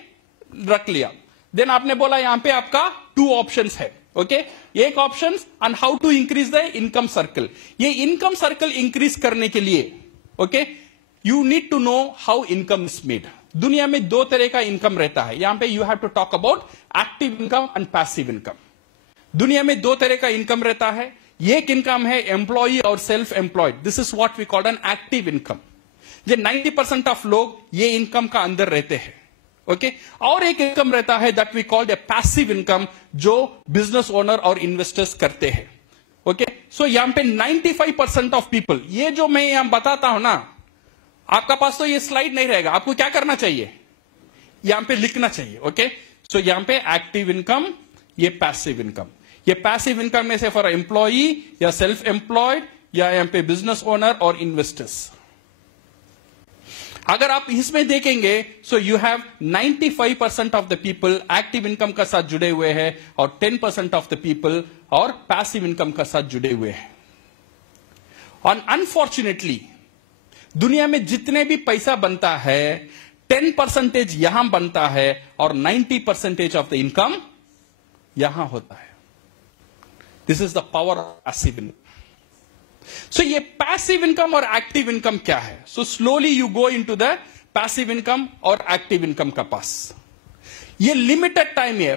रख लिया, देन आपने बोला यहां पे आपका 2 ऑप्शंस है, ओके एक option on how to increase the income circle. ये इनकम सर्कल इंक्रीज करने के लिए okay you need to know how income is made. दुनिया में 2 तरह का इनकम रहता है, यहां पे you have to talk about active income and passive income. दुनिया में 2 तरह का इनकम रहता है, एक इनकम है एम्प्लॉई और self employed, this is what we call an active income. ये 90% ऑफ लोग ये इनकम का अंदर रहते हैं, ओके और एक इनकम रहता है that we called a passive income, जो बिजनेस ओनर और इन्वेस्टर्स करते हैं, ओके सो यहां पे 95% ऑफ पीपल, ये जो मैं यहां बताता हूं ना, आपका पास तो ये स्लाइड नहीं रहेगा, आपको क्या करना चाहिए, यहां पे लिखना चाहिए, ओके सो यहां पे एक्टिव इनकम, ये पैसिव इनकम। ये पैसिव इनकम में से फॉर एम्प्लॉई या सेल्फ एम्प्लॉयड या यहां पे बिजनेस ओनर और इन्वेस्टर्स। अगर आप इसमें देखेंगे so you have 95% of the people active income का साथ जुड़े हुए हैं और 10% ऑफ द पीपल और पैसिव इनकम का साथ जुड़े हुए हैं। और अनफॉर्चुनेटली दुनिया में जितने भी पैसा बनता है 10% यहां बनता है और 90% ऑफ द इनकम यहां होता है। This is the power of passive income. So ये पैसिव इनकम और एक्टिव इनकम क्या है? So slowly you go into the passive income और एक्टिव इनकम का पास। ये लिमिटेड टाइम है,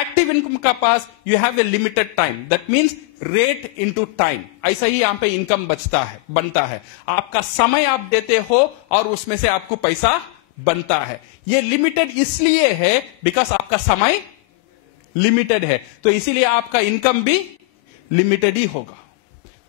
एक्टिव इनकम का पास you have a limited time, that means rate into time. ऐसा ही यहां पे इनकम बनता है, आपका समय आप देते हो और उसमें से आपको पैसा बनता है। ये लिमिटेड इसलिए है बिकॉज आपका समय लिमिटेड है, तो इसीलिए आपका इनकम भी लिमिटेड ही होगा।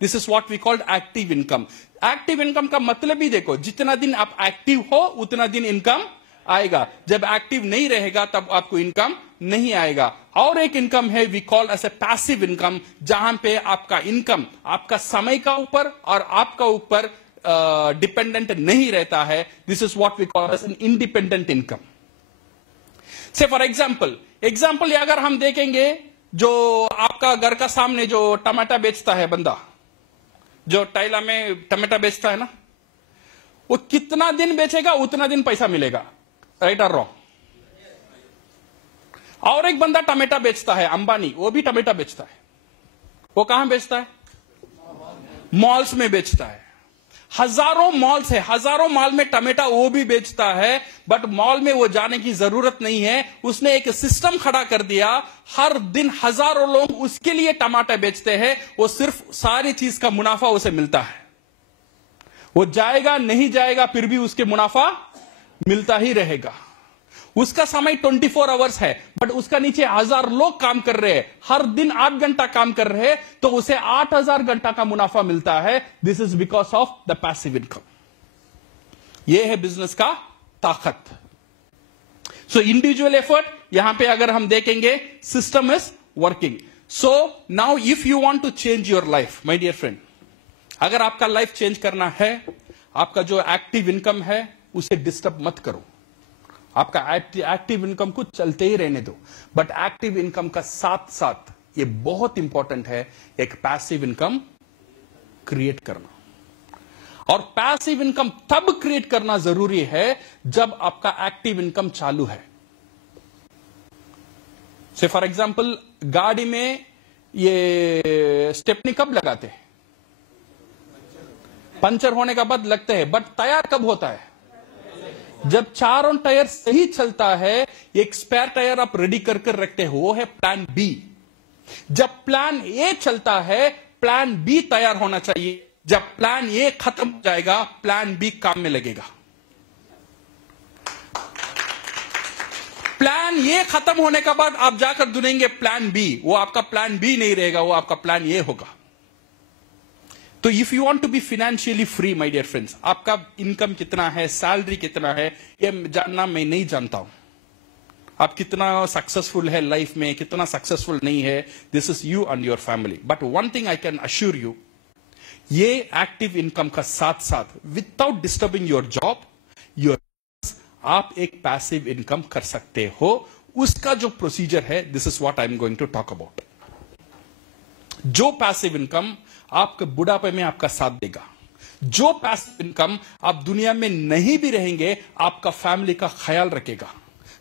This is what we called active income. Active income का मतलब ही देखो, जितना दिन आप एक्टिव हो उतना दिन इनकम आएगा, जब एक्टिव नहीं रहेगा तब आपको इनकम नहीं आएगा। और एक इनकम है we call as a passive income, जहां पे आपका इनकम आपका समय का ऊपर और आपका ऊपर डिपेंडेंट नहीं रहता है। This is what we call as an independent income. Say for example अगर हम देखेंगे, जो आपका घर का सामने जो टमाटर बेचता है बंदा, जो टाइला में टमाटर बेचता है ना, वो कितना दिन बेचेगा उतना दिन पैसा मिलेगा, राइट और रॉन्ग? और एक बंदा टमाटर बेचता है, अंबानी, वो भी टमाटर बेचता है, वो कहां बेचता है? मॉल्स में बेचता है। हजारों मॉल्स है, हजारों मॉल में टमाटर वो भी बेचता है, बट मॉल में वो जाने की जरूरत नहीं है, उसने एक सिस्टम खड़ा कर दिया, हर दिन हजारों लोग उसके लिए टमाटर बेचते हैं, वो सिर्फ सारी चीज का मुनाफा उसे मिलता है। वो जाएगा नहीं जाएगा फिर भी उसके मुनाफा मिलता ही रहेगा। उसका समय 24 आवर्स है, बट उसका नीचे 1000 लोग काम कर रहे हैं, हर दिन 8 घंटा काम कर रहे हैं, तो उसे 8000 घंटा का मुनाफा मिलता है। This is because of the passive income. यह है बिजनेस का ताकत। सो इंडिविजुअल एफर्ट, यहां पे अगर हम देखेंगे system is working. So now if you want to change your life, my dear friend, अगर आपका लाइफ चेंज करना है, आपका जो एक्टिव इनकम है उसे डिस्टर्ब मत करो। आपका एक्टिव इनकम को चलते ही रहने दो, बट एक्टिव इनकम का साथ साथ ये बहुत इंपॉर्टेंट है एक पैसिव इनकम क्रिएट करना। और पैसिव इनकम तब क्रिएट करना जरूरी है जब आपका एक्टिव इनकम चालू है। से फॉर एग्जांपल, गाड़ी में ये स्टेपनी कब लगाते हैं? पंचर होने का बाद लगते हैं, बट तैयार कब होता है? जब चारों टायर सही चलता है, एक स्पेयर टायर आप रेडी कर रखते हो, वो है प्लान बी। जब प्लान ए चलता है, प्लान बी तैयार होना चाहिए। जब प्लान ए खत्म हो जाएगा, प्लान बी काम में लगेगा। प्लान ए खत्म होने के बाद आप जाकर ढूंढेंगे प्लान बी, वो आपका प्लान बी नहीं रहेगा, वो आपका प्लान ए होगा। तो if you want to be financially free, my dear friends, आपका इनकम कितना है, सैलरी कितना है, ये जानना मैं नहीं जानता हूं। आप कितना सक्सेसफुल है लाइफ में, कितना सक्सेसफुल नहीं है, this is you and your family. But one thing I can assure you, ये एक्टिव इनकम का साथ साथ विदाउट डिस्टर्बिंग योर जॉब, आप एक पैसिव इनकम कर सकते हो। उसका जो प्रोसीजर है, this is what I am going to talk about. जो पैसिव इनकम आपके बुढ़ापे में आपका साथ देगा। जो पैसिव इनकम आप दुनिया में नहीं भी रहेंगे, आपका फैमिली का ख्याल रखेगा।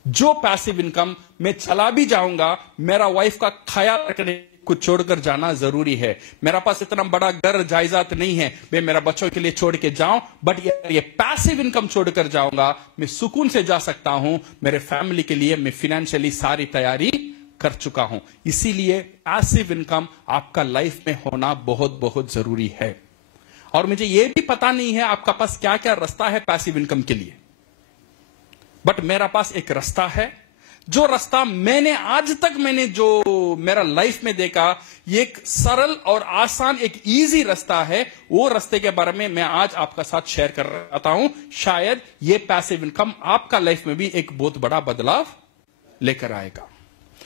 जो पैसिव इनकम मैं चला भी जाऊंगा, मेरा वाइफ का ख्याल रखने को छोड़कर जाना जरूरी है। मेरा पास इतना बड़ा घर जायदाद नहीं है मैं मेरा बच्चों के लिए छोड़ के जाऊं, बट ये पैसिव इनकम छोड़कर जाऊंगा, मैं सुकून से जा सकता हूं। मेरे फैमिली के लिए मैं फाइनेंशियली सारी तैयारी कर चुका हूं। इसीलिए पैसिव इनकम आपका लाइफ में होना बहुत बहुत जरूरी है। और मुझे यह भी पता नहीं है आपका पास क्या क्या रास्ता है पैसिव इनकम के लिए, बट मेरा पास एक रास्ता है। जो रास्ता आज तक मैंने जो मेरा लाइफ में देखा, ये एक सरल और आसान एक इजी रास्ता है। वो रास्ते के बारे में मैं आज आपका साथ शेयर कर रहा हूं। शायद ये पैसिव इनकम आपका लाइफ में भी एक बहुत बड़ा बदलाव लेकर आएगा।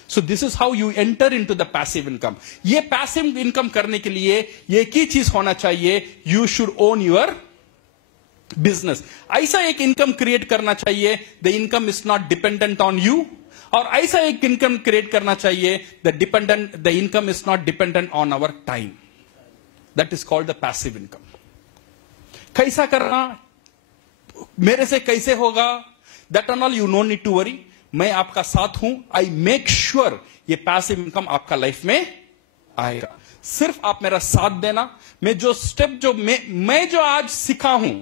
So this is how you enter into the passive income. ये पैसिव इनकम करने के लिए एक ही चीज होना चाहिए, you should own your business. ऐसा एक इनकम क्रिएट करना चाहिए, the income is not dependent on you. और ऐसा एक इनकम क्रिएट करना चाहिए, the income is not dependent on our time. That is called the passive income. कैसा करना, मेरे से कैसे होगा, that and all you no need to worry. मैं आपका साथ हूं। आई मेक श्योर ये पैसिव इनकम आपका लाइफ में आएगा। सिर्फ आप मेरा साथ देना। मैं जो स्टेप मैं जो आज सीखा हूं,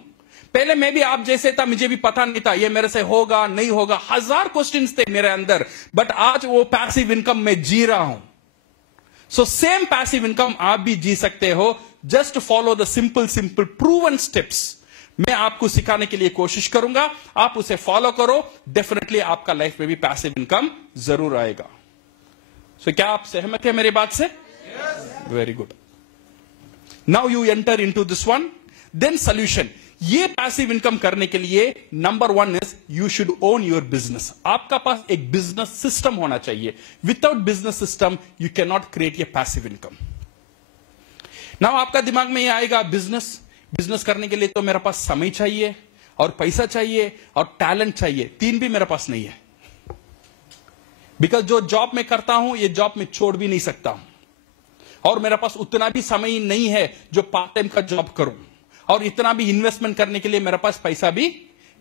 पहले मैं भी आप जैसे था, मुझे भी पता नहीं था ये मेरे से होगा नहीं होगा, 1000 क्वेश्चंस थे मेरे अंदर, बट आज वो पैसिव इनकम मैं जी रहा हूं। सो सेम पैसिव इनकम आप भी जी सकते हो। Just follow the simple proven steps. मैं आपको सिखाने के लिए कोशिश करूंगा, आप उसे फॉलो करो, डेफिनेटली आपका लाइफ में भी पैसिव इनकम जरूर आएगा। सो क्या आप सहमत हैं मेरी बात से? Very good. Now you enter into this one, then solution. ये पैसिव इनकम करने के लिए number 1 is you should own your business. आपका पास एक बिजनेस सिस्टम होना चाहिए। Without business system you can not create ये पैसिव इनकम। नाउ आपका दिमाग में ये आएगा, बिजनेस करने के लिए तो मेरे पास समय चाहिए और पैसा चाहिए और टैलेंट चाहिए, 3 भी मेरे पास नहीं है। बिकॉज जो जॉब मैं करता हूं, ये जॉब मैं छोड़ भी नहीं सकता हूं, और मेरे पास उतना भी समय नहीं है जो पार्ट टाइम का जॉब करूं, और इतना भी इन्वेस्टमेंट करने के लिए मेरे पास पैसा भी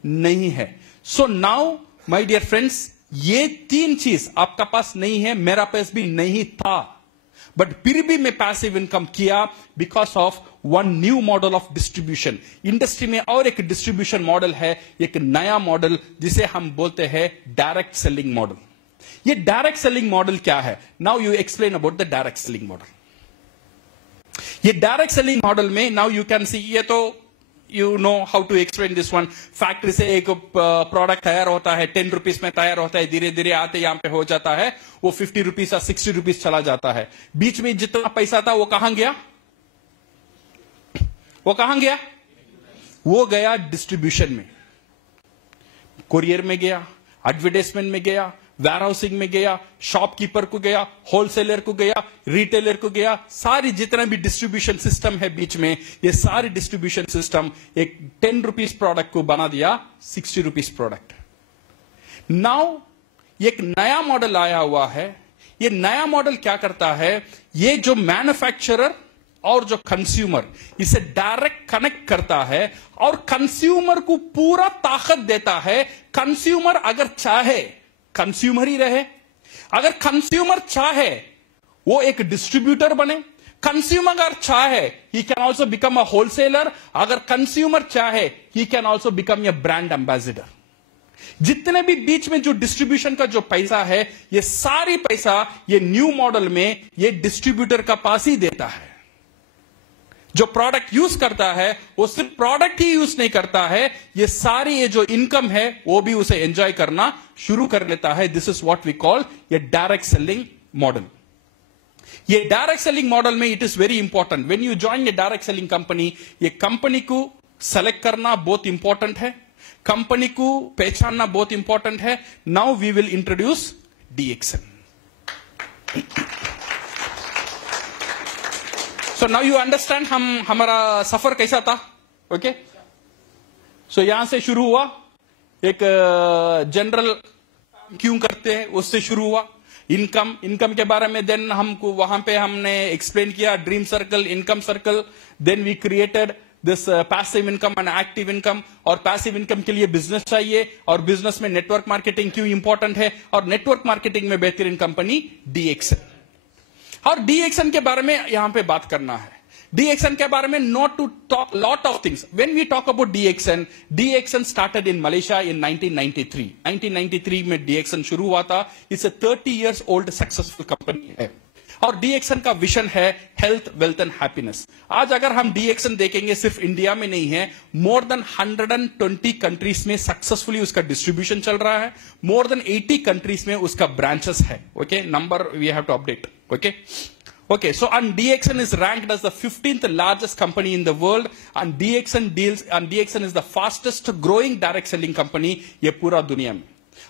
नहीं है। So now my dear friends, ये 3 चीज आपका पास नहीं है, मेरा पास भी नहीं था, बट फिर भी मैं पैसिव इनकम किया because of one new model of distribution. Industry में और एक डिस्ट्रीब्यूशन मॉडल है, एक नया मॉडल जिसे हम बोलते हैं डायरेक्ट सेलिंग मॉडल। ये डायरेक्ट सेलिंग मॉडल क्या है? Now you explain about the direct selling model. ये डायरेक्ट सेलिंग मॉडल में नाउ यू कैन सी, ये तो you know how to explain this one. Factory से एक प्रोडक्ट तैयार होता है, 10 रुपीज में तैयार होता है, धीरे धीरे आते यहां पे हो जाता है, वो 50 रुपीज या 60 रुपीज चला जाता है। बीच में जितना पैसा था वो कहां गया? वो गया डिस्ट्रीब्यूशन में, कुरियर में गया, एडवर्टाइजमेंट में गया, वेयरहाउसिंग में गया, शॉपकीपर को गया, होलसेलर को गया, रिटेलर को गया। सारी जितना भी डिस्ट्रीब्यूशन सिस्टम है बीच में, ये सारी डिस्ट्रीब्यूशन सिस्टम एक 10 रुपीज प्रोडक्ट को बना दिया 60 रुपीज प्रोडक्ट। नाउ एक नया मॉडल आया हुआ है। ये नया मॉडल क्या करता है? ये जो मैन्युफैक्चरर और जो कंज्यूमर, इसे डायरेक्ट कनेक्ट करता है और कंज्यूमर को पूरा ताकत देता है। कंज्यूमर अगर चाहे कंज्यूमर ही रहे, अगर कंज्यूमर चाहे वो एक डिस्ट्रीब्यूटर बने, कंज्यूमर अगर चाहे he can also become a wholesaler, अगर कंज्यूमर चाहे he can also become a brand ambassador. जितने भी बीच में जो डिस्ट्रीब्यूशन का जो पैसा है, ये सारी पैसा ये न्यू मॉडल में ये डिस्ट्रीब्यूटर का पास ही देता है। जो प्रोडक्ट यूज करता है वो सिर्फ प्रोडक्ट ही यूज नहीं करता है, ये सारी ये जो इनकम है वो भी उसे एंजॉय करना शुरू कर लेता है। This is what we call ये डायरेक्ट सेलिंग मॉडल। ये डायरेक्ट सेलिंग मॉडल में it is very important when you join a direct selling company, ये कंपनी को सेलेक्ट करना बहुत इंपॉर्टेंट है, कंपनी को पहचानना बहुत इंपॉर्टेंट है। Now we will introduce DXN। So now you understand हमारा सफर कैसा था। ओके, सो यहां से शुरू हुआ, एक जनरल क्यों करते हैं उससे शुरू हुआ, इनकम के बारे में देन हमको वहां पे हमने एक्सप्लेन किया dream circle, income circle. Then we created this passive income and active income. और पैसिव इनकम के लिए बिजनेस चाहिए, और बिजनेस में नेटवर्क मार्केटिंग क्यों इंपॉर्टेंट है, और नेटवर्क मार्केटिंग में बेहतरीन कंपनी DXN. और DXN के बारे में यहां पे बात करना है. DXN के बारे में not to talk lot of things. When we talk about DXN started in Malaysia in 1993. 1993 में DXN शुरू हुआ था. It's a 30 years old successful company है. और DXN का विजन है हेल्थ, वेल्थ एंड हैप्पीनेस. आज अगर हम DXN देखेंगे, सिर्फ इंडिया में नहीं है, मोर देन 120 कंट्रीज में सक्सेसफुली उसका डिस्ट्रीब्यूशन चल रहा है. मोर देन 80 कंट्रीज में उसका ब्रांचेस है. Okay, number we have to update. Okay, so and DXN is ranked as the 15th largest company in the world, and DXN is the fastest growing direct selling company ये पूरा दुनिया में.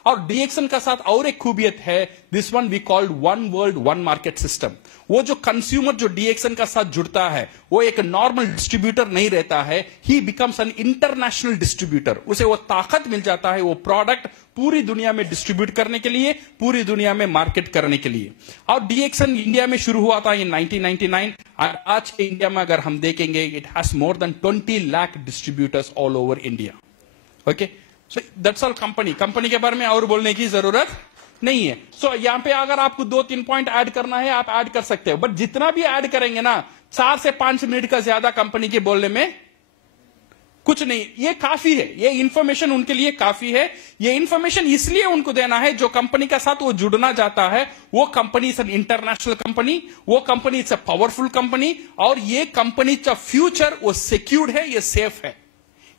और DXN का साथ और एक खूबियत है, this one we called one world one market system. वो जो कंज्यूमर जो DXN का साथ जुड़ता है, वो एक नॉर्मल डिस्ट्रीब्यूटर नहीं रहता है, ही बिकम्स एन इंटरनेशनल डिस्ट्रीब्यूटर. उसे वो ताकत मिल जाता है वो प्रोडक्ट पूरी दुनिया में डिस्ट्रीब्यूट करने के लिए, पूरी दुनिया में मार्केट करने के लिए. और DXN इंडिया में शुरू हुआ था इन 1999, और आज के इंडिया में अगर हम देखेंगे, it has more than 20 lakh distributors all over India. Okay, so that's all company के बारे में और बोलने की जरूरत नहीं है. सो यहां पे अगर आपको 2-3 पॉइंट ऐड करना है, आप ऐड कर सकते हो, बट जितना भी ऐड करेंगे ना, 4 से 5 मिनट का ज्यादा कंपनी के बोलने में कुछ नहीं. ये काफी है, ये इंफॉर्मेशन उनके लिए काफी है. ये इंफॉर्मेशन इसलिए उनको देना है, जो कंपनी के साथ वो जुड़ना चाहता है, वो company is an international company, वो company is a powerful company, और ये कंपनी का फ्यूचर वो सिक्योर्ड है, ये सेफ है.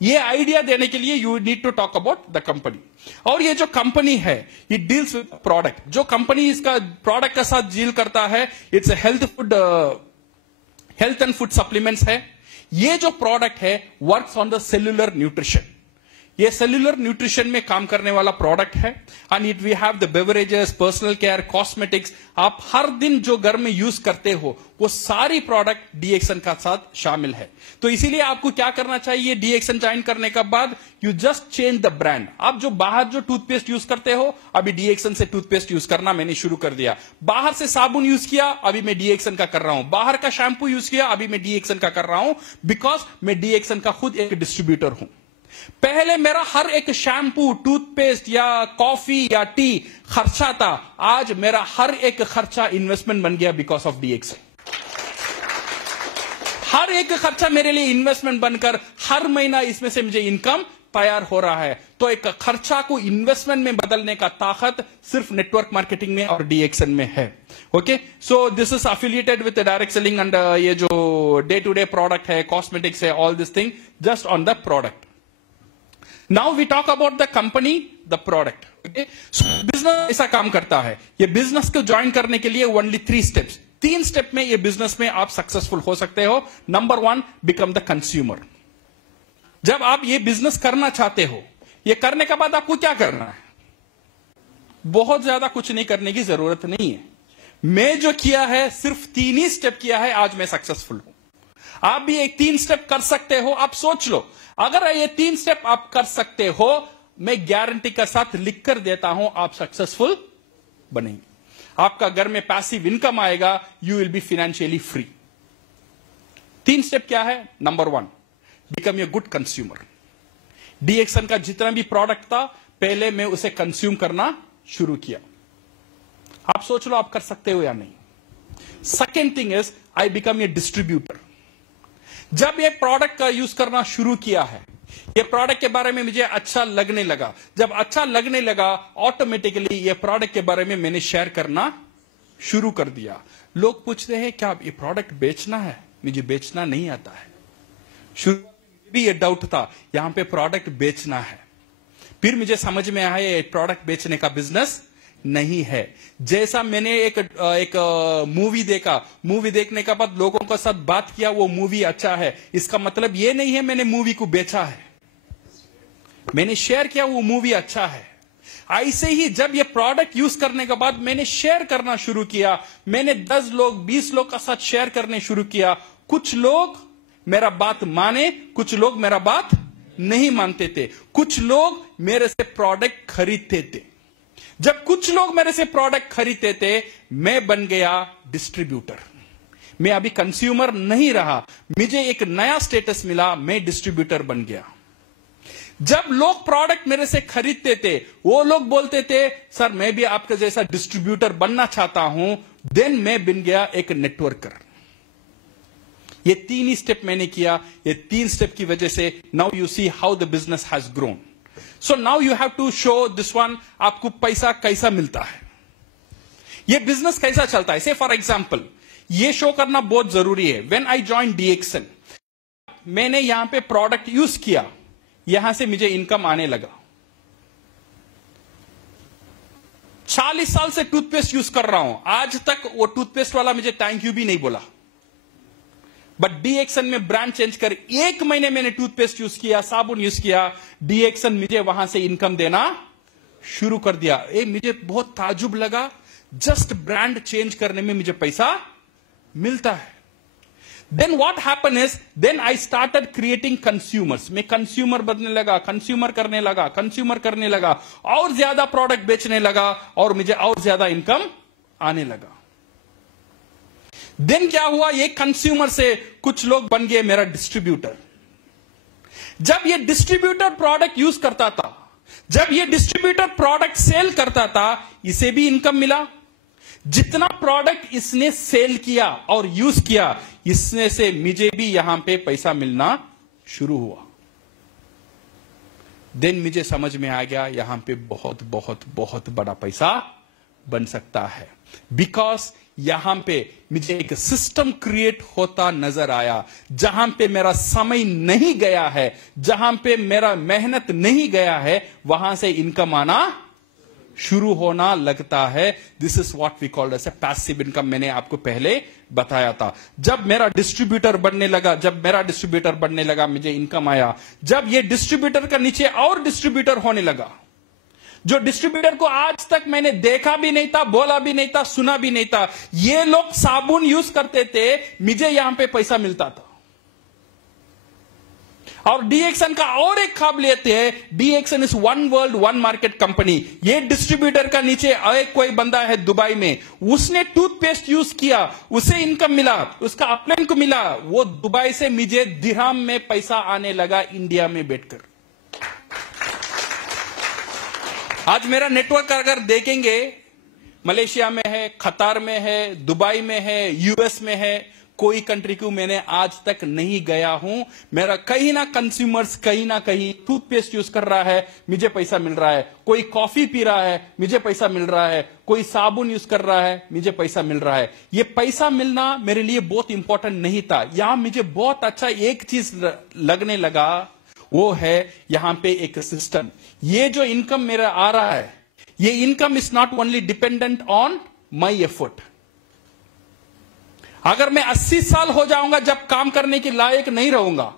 ये आइडिया देने के लिए you need to talk about the company. और ये जो कंपनी है, इट डील्स विद प्रोडक्ट. जो कंपनी इसका प्रोडक्ट के साथ डील करता है, it's health and food supplements है. ये जो प्रोडक्ट है works on the cellular nutrition. ये सेल्यूलर न्यूट्रिशन में काम करने वाला प्रोडक्ट है. And it we have the beverages, personal care, cosmetics. आप हर दिन जो घर में यूज करते हो, वो सारी प्रोडक्ट DXN का साथ शामिल है. तो इसीलिए आपको क्या करना चाहिए, DXN ज्वाइन करने के बाद you just change the brand. आप जो बाहर जो टूथपेस्ट यूज करते हो, अभी DXN से टूथपेस्ट यूज करना मैंने शुरू कर दिया. बाहर से साबुन यूज किया, अभी मैं DXN का कर रहा हूं. बाहर का शैंपू यूज किया, अभी मैं DXN का कर रहा हूं, बिकॉज मैं DXN का खुद एक डिस्ट्रीब्यूटर हूं. पहले मेरा हर एक शैम्पू, टूथपेस्ट या कॉफी या टी खर्चा था. आज मेरा हर एक खर्चा इन्वेस्टमेंट बन गया बिकॉज ऑफ DXN. हर एक खर्चा मेरे लिए इन्वेस्टमेंट बनकर हर महीना इसमें से मुझे इनकम तैयार हो रहा है. तो एक खर्चा को इन्वेस्टमेंट में बदलने का ताकत सिर्फ नेटवर्क मार्केटिंग में और DXN में है. Okay, so this is affiliated with direct selling. And ये जो डे टू डे प्रोडक्ट है, कॉस्मेटिक्स है, all this thing just on the product. Now we talk about the company, the product. Okay? So business ऐसा काम करता है. ये business को ज्वाइन करने के लिए only 3 steps. 3 स्टेप में ये बिजनेस में आप सक्सेसफुल हो सकते हो. Number 1, become the consumer. जब आप ये बिजनेस करना चाहते हो, ये करने के बाद आपको क्या करना है? बहुत ज्यादा कुछ नहीं करने की जरूरत नहीं है. मैं जो किया है सिर्फ 3 ही स्टेप किया है, आज मैं सक्सेसफुल हूं. आप भी एक 3 स्टेप कर सकते हो. आप सोच लो, अगर ये 3 स्टेप आप कर सकते हो, मैं गारंटी के साथ लिख कर देता हूं, आप सक्सेसफुल बनेंगे. आपका घर में पैसिव इनकम आएगा, you will be financially free. 3 step क्या है? Number 1, become a good consumer. DXN का जितना भी प्रोडक्ट था, पहले मैं उसे कंज्यूम करना शुरू किया. आप सोच लो आप कर सकते हो या नहीं. Second thing is I become a distributor. जब ये प्रोडक्ट का यूज करना शुरू किया है, ये प्रोडक्ट के बारे में मुझे अच्छा लगने लगा. जब अच्छा लगने लगा, ऑटोमेटिकली ये प्रोडक्ट के बारे में मैंने शेयर करना शुरू कर दिया. लोग पूछते हैं क्या ये प्रोडक्ट बेचना है? मुझे बेचना नहीं आता है. शुरू में भी ये डाउट था, यहां पे प्रोडक्ट बेचना है. फिर मुझे समझ में आया ये प्रोडक्ट बेचने का बिजनेस नहीं है. जैसा मैंने एक मूवी देखा, मूवी देखने के बाद लोगों के साथ बात किया, वो मूवी अच्छा है, इसका मतलब ये नहीं है मैंने मूवी को बेचा है. मैंने शेयर किया, वो मूवी अच्छा है. ऐसे ही जब ये प्रोडक्ट यूज करने के बाद मैंने शेयर करना शुरू किया, मैंने 10 लोग 20 लोग का साथ शेयर करने शुरू किया. कुछ लोग मेरा बात माने, कुछ लोग मेरा बात नहीं मानते थे. कुछ लोग मेरे से प्रोडक्ट खरीदते थे. जब कुछ लोग मेरे से प्रोडक्ट खरीदते थे, मैं बन गया डिस्ट्रीब्यूटर। मैं अभी कंज्यूमर नहीं रहा, मुझे एक नया स्टेटस मिला, मैं डिस्ट्रीब्यूटर बन गया। जब लोग प्रोडक्ट मेरे से खरीदते थे, वो लोग बोलते थे सर मैं भी आपका जैसा डिस्ट्रीब्यूटर बनना चाहता हूं, देन मैं बन गया एक नेटवर्कर। ये 3 स्टेप मैंने किया। ये 3 स्टेप की वजह से now you see how the business has grown. So now you have to show this one, आपको पैसा कैसा मिलता है, ये बिजनेस कैसा चलता है। से फॉर एग्जाम्पल ये शो करना बहुत जरूरी है। व्हेन आई जॉइन DXN, मैंने यहां पे प्रोडक्ट यूज किया, यहां से मुझे इनकम आने लगा। 40 साल से टूथपेस्ट यूज कर रहा हूं, आज तक वो टूथपेस्ट वाला मुझे थैंक यू भी नहीं बोला। बट DXN में ब्रांड चेंज कर 1 महीने मैंने टूथपेस्ट यूज किया, साबुन यूज किया, DXN मुझे वहां से इनकम देना शुरू कर दिया। मुझे बहुत ताजुब लगा, जस्ट ब्रांड चेंज करने में मुझे पैसा मिलता है। Then what happen is, then I started creating consumers. मैं कंज्यूमर बनने लगा, कंज्यूमर करने लगा, कंज्यूमर करने लगा, और ज्यादा प्रोडक्ट बेचने लगा, और मुझे और ज्यादा इनकम आने लगा। देन क्या हुआ, ये कंज्यूमर से कुछ लोग बन गए मेरा डिस्ट्रीब्यूटर। जब ये डिस्ट्रीब्यूटर प्रोडक्ट यूज करता था, जब ये डिस्ट्रीब्यूटर प्रोडक्ट सेल करता था, इसे भी इनकम मिला। जितना प्रोडक्ट इसने सेल किया और यूज किया, इसमें से मुझे भी यहां पे पैसा मिलना शुरू हुआ। देन मुझे समझ में आ गया यहां पे बहुत बहुत बहुत बड़ा पैसा बन सकता है, बिकॉज यहां पे मुझे एक सिस्टम क्रिएट होता नजर आया, जहां पे मेरा समय नहीं गया है, जहां पे मेरा मेहनत नहीं गया है, वहां से इनकम आना शुरू होना लगता है। This is what we called as a passive income. मैंने आपको पहले बताया था। जब मेरा डिस्ट्रीब्यूटर बनने लगा, मुझे इनकम आया। जब ये डिस्ट्रीब्यूटर का नीचे और डिस्ट्रीब्यूटर होने लगा, जो डिस्ट्रीब्यूटर को आज तक मैंने देखा भी नहीं था, बोला भी नहीं था, सुना भी नहीं था, ये लोग साबुन यूज करते थे, मुझे यहां पे पैसा मिलता था। और DXN का और एक काबिलियत है, DXN is one world one market company. ये डिस्ट्रीब्यूटर का नीचे एक कोई बंदा है दुबई में, उसने टूथपेस्ट यूज किया, उसे इनकम मिला, उसका अपलाइन को मिला, वो दुबई से मुझे दिरहम में पैसा आने लगा इंडिया में बैठकर। आज मेरा नेटवर्क अगर देखेंगे, मलेशिया में है, कतार में है, दुबई में है, US में है, कोई कंट्री को मैंने आज तक नहीं गया हूं। मेरा कहीं ना कंज्यूमर्स कहीं ना कहीं टूथपेस्ट यूज कर रहा है, मुझे पैसा मिल रहा है। कोई कॉफी पी रहा है, मुझे पैसा मिल रहा है। कोई साबुन यूज कर रहा है, मुझे पैसा मिल रहा है। ये पैसा मिलना मेरे लिए बहुत इंपॉर्टेंट नहीं था। यहां मुझे बहुत अच्छा एक चीज लगने लगा, वो है यहां पे एक सिस्टम। ये जो इनकम मेरा आ रहा है, ये income is not only dependent on my effort. अगर मैं 80 साल हो जाऊंगा, जब काम करने के लायक नहीं रहूंगा,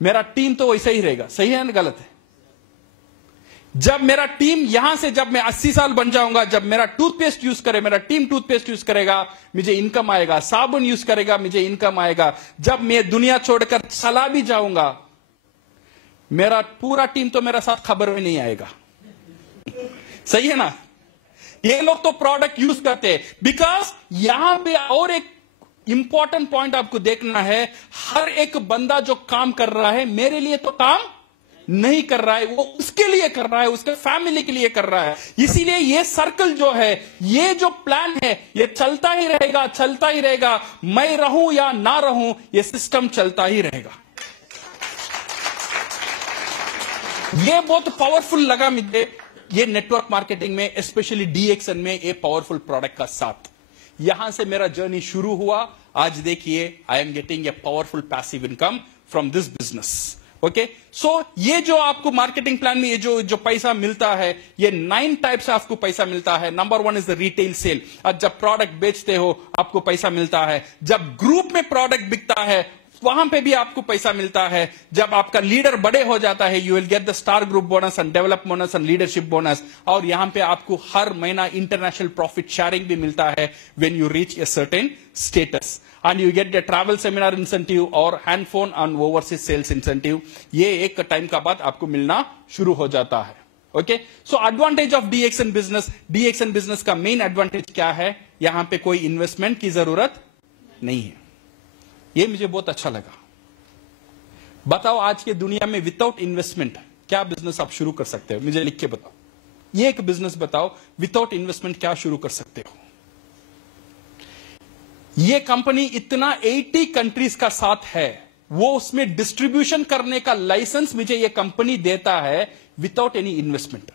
मेरा टीम तो वैसा ही रहेगा। सही है ना गलत है? जब मेरा टीम यहां से, जब मैं 80 साल बन जाऊंगा, जब मेरा टूथपेस्ट यूज करे, मेरा टीम टूथपेस्ट यूज करेगा, मुझे इनकम आएगा। साबुन यूज करेगा, मुझे इनकम आएगा। जब मैं दुनिया छोड़कर चला भी जाऊंगा, मेरा पूरा टीम तो मेरा साथ खबर में नहीं आएगा। सही है ना? ये लोग तो प्रोडक्ट यूज करते हैं। बिकॉज यहां पे और एक इंपॉर्टेंट पॉइंट आपको देखना है, हर एक बंदा जो काम कर रहा है, मेरे लिए तो काम नहीं कर रहा है, वो उसके लिए कर रहा है, उसके फैमिली के लिए कर रहा है। इसीलिए ये सर्कल जो है, ये जो प्लान है, ये चलता ही रहेगा, चलता ही रहेगा। मैं रहूं या ना रहूं, ये सिस्टम चलता ही रहेगा। ये बहुत पावरफुल लगा मुझे, ये नेटवर्क मार्केटिंग में, स्पेशली DXN में, ये पावरफुल प्रोडक्ट का साथ। यहां से मेरा जर्नी शुरू हुआ। आज देखिए, I am getting a powerful passive income from this business. Okay, so ये जो आपको मार्केटिंग प्लान में ये जो पैसा मिलता है, ये 9 टाइप से आपको पैसा मिलता है। Number 1 is the retail sale. आज जब प्रोडक्ट बेचते हो, आपको पैसा मिलता है। जब ग्रुप में प्रोडक्ट बिकता है, वहां पे भी आपको पैसा मिलता है। जब आपका लीडर बड़े हो जाता है, you will get the star group bonus and develop bonus and leadership bonus. और यहां पे आपको हर महीना इंटरनेशनल प्रॉफिट शेयरिंग भी मिलता है when you reach a certain status. And you get the travel seminar incentive और hand phone and overseas sales incentive. ये एक टाइम का बाद आपको मिलना शुरू हो जाता है। Okay, so advantage of DXN business, DXN business का मेन एडवांटेज क्या है? यहां पे कोई इन्वेस्टमेंट की जरूरत नहीं है। ये मुझे बहुत अच्छा लगा। बताओ आज के दुनिया में विदाउट इन्वेस्टमेंट क्या बिजनेस आप शुरू कर सकते हो? मुझे लिख के बताओ, ये एक बिजनेस बताओ विदाउट इन्वेस्टमेंट क्या शुरू कर सकते हो? ये कंपनी इतना 80 कंट्रीज का साथ है, वो उसमें डिस्ट्रीब्यूशन करने का लाइसेंस मुझे ये कंपनी देता है without any investment.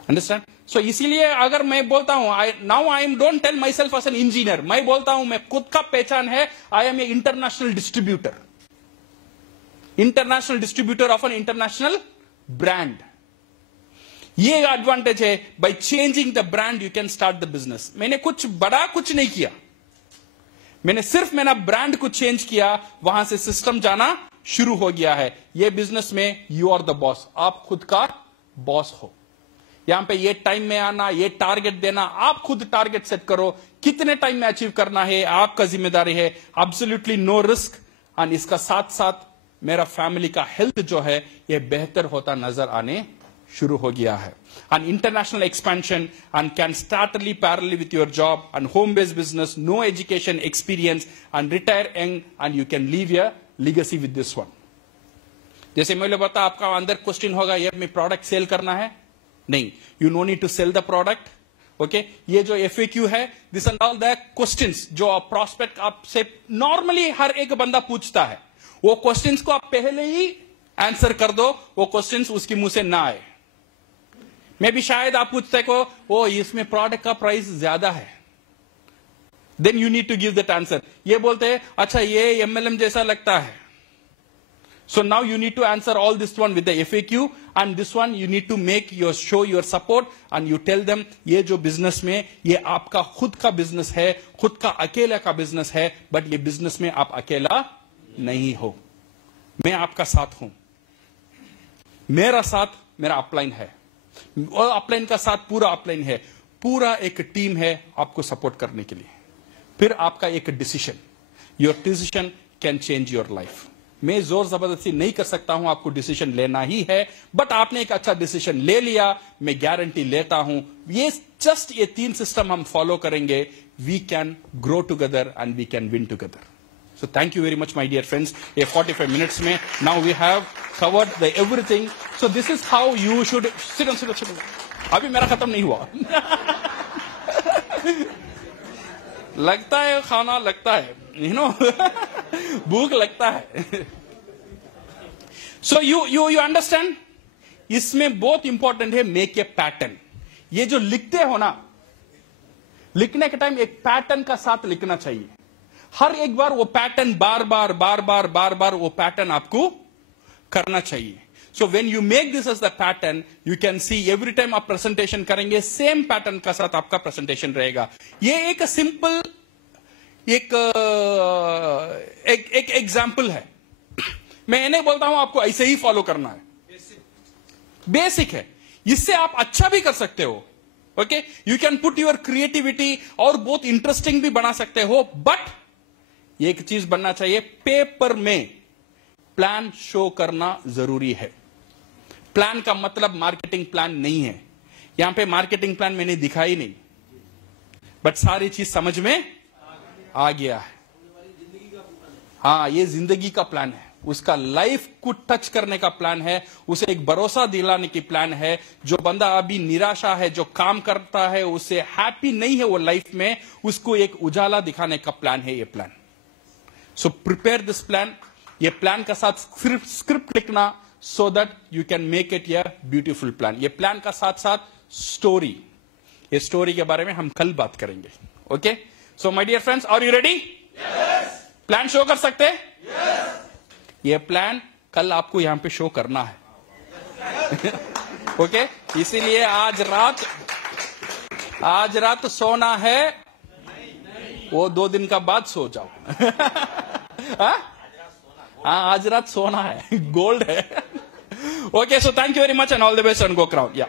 Understand? So इसीलिए अगर मैं बोलता हूं now I am don't tell myself as an engineer, मैं बोलता हूं मैं खुद का पहचान है I am a international distributor, international distributor of an international brand. ये एडवांटेज है, by changing the brand you can start the business. मैंने कुछ बड़ा कुछ नहीं किया, मैंने सिर्फ मेरा ब्रांड को चेंज किया, वहां से सिस्टम जाना शुरू हो गया है। ये बिजनेस में यू आर द बॉस, आप खुद का बॉस हो। यहां पे ये टाइम में आना, ये टारगेट देना, आप खुद टारगेट सेट करो, कितने टाइम में अचीव करना है आपका जिम्मेदारी है, एब्सोल्युटली नो रिस्क। और इसका साथ साथ मेरा फैमिली का हेल्थ जो है ये बेहतर होता नजर आने शुरू हो गया है। An international expansion and can startly parallel with your job and home-based business, no education experience and retire young and you can leave your legacy with this one. जैसे मैंने बताया आपका अंदर क्वेश्चन होगा ये में प्रोडक्ट सेल करना है? नहीं, you no need to sell the product. Okay, ये जो FAQ है this and all the questions जो प्रोस्पेक्ट आपसे नॉर्मली हर एक बंदा पूछता है, वो क्वेश्चंस को आप पहले ही आंसर कर दो, वो क्वेश्चंस उसके मुंह से ना आए। मैं भी शायद आप पूछते को ओ इसमें प्रोडक्ट का प्राइस ज्यादा है, then you need to give that answer. ये बोलते हैं अच्छा ये MLM जैसा लगता है, so now you need to answer all this one with the FAQ and this one you need to make your show your support and you tell them ये जो बिजनेस में ये आपका खुद का बिजनेस है, खुद का अकेला का बिजनेस है, बट ये बिजनेस में आप अकेला नहीं हो, मैं आपका साथ हूं, मेरा साथ मेरा अपलाइन है और अपलाइन का साथ पूरा अपलाइन है, पूरा एक टीम है आपको सपोर्ट करने के लिए। फिर आपका एक decision, your decision can change your life. मैं जोर जबरदस्ती नहीं कर सकता हूं, आपको डिसीजन लेना ही है, बट आपने एक अच्छा डिसीजन ले लिया, मैं गारंटी लेता हूं ये जस्ट ये 3 सिस्टम हम फॉलो करेंगे, we can grow together and we can win together. So thank you very much my dear friends, ये 45 minutes में now we have covered the everything, so this is how you should sit on। अभी मेरा खत्म नहीं हुआ लगता है खाना लगता है, you know भूख लगता है। So you understand, इसमें बहुत इंपॉर्टेंट है मेक ए पैटर्न। ये जो लिखते हो ना, लिखने के टाइम एक पैटर्न का साथ लिखना चाहिए, हर एक बार वो पैटर्न बार बार वो पैटर्न आपको करना चाहिए। So when you make this as the pattern you can see every time आप प्रेजेंटेशन करेंगे सेम पैटर्न का साथ आपका प्रेजेंटेशन रहेगा। ये एक सिंपल एक एग्जाम्पल है, मैं नहीं बोलता हूं आपको ऐसे ही फॉलो करना है, बेसिक है, इससे आप अच्छा भी कर सकते हो। Okay, you can put your creativity और बहुत इंटरेस्टिंग भी बना सकते हो, बट एक चीज बनना चाहिए, पेपर में प्लान शो करना जरूरी है। प्लान का मतलब मार्केटिंग प्लान नहीं है, यहां पे मार्केटिंग प्लान मैंने दिखाई नहीं, बट सारी चीज समझ में आ गया है। हाँ, ये जिंदगी का प्लान है, उसका लाइफ को टच करने का प्लान है, उसे एक भरोसा दिलाने की प्लान है। जो बंदा अभी निराशा है, जो काम करता है, उसे हैप्पी नहीं है वो लाइफ में, उसको एक उजाला दिखाने का प्लान है ये plan. So prepare this plan, ये प्लान का साथ स्क्रिप्ट लिखना so that you can make it a beautiful plan. ये प्लान का साथ साथ स्टोरी, ये स्टोरी के बारे में हम कल बात करेंगे। Okay, so my dear friends, are you ready? Plan show कर सकते हैं? ये प्लान कल आपको यहां पे शो करना है ओके, इसीलिए आज रात सोना है, वो 2 दिन का बाद सो जाओ हाँ, आज रात सोना है, गोल्ड है। Okay, so thank you very much and all the best and go crowd. या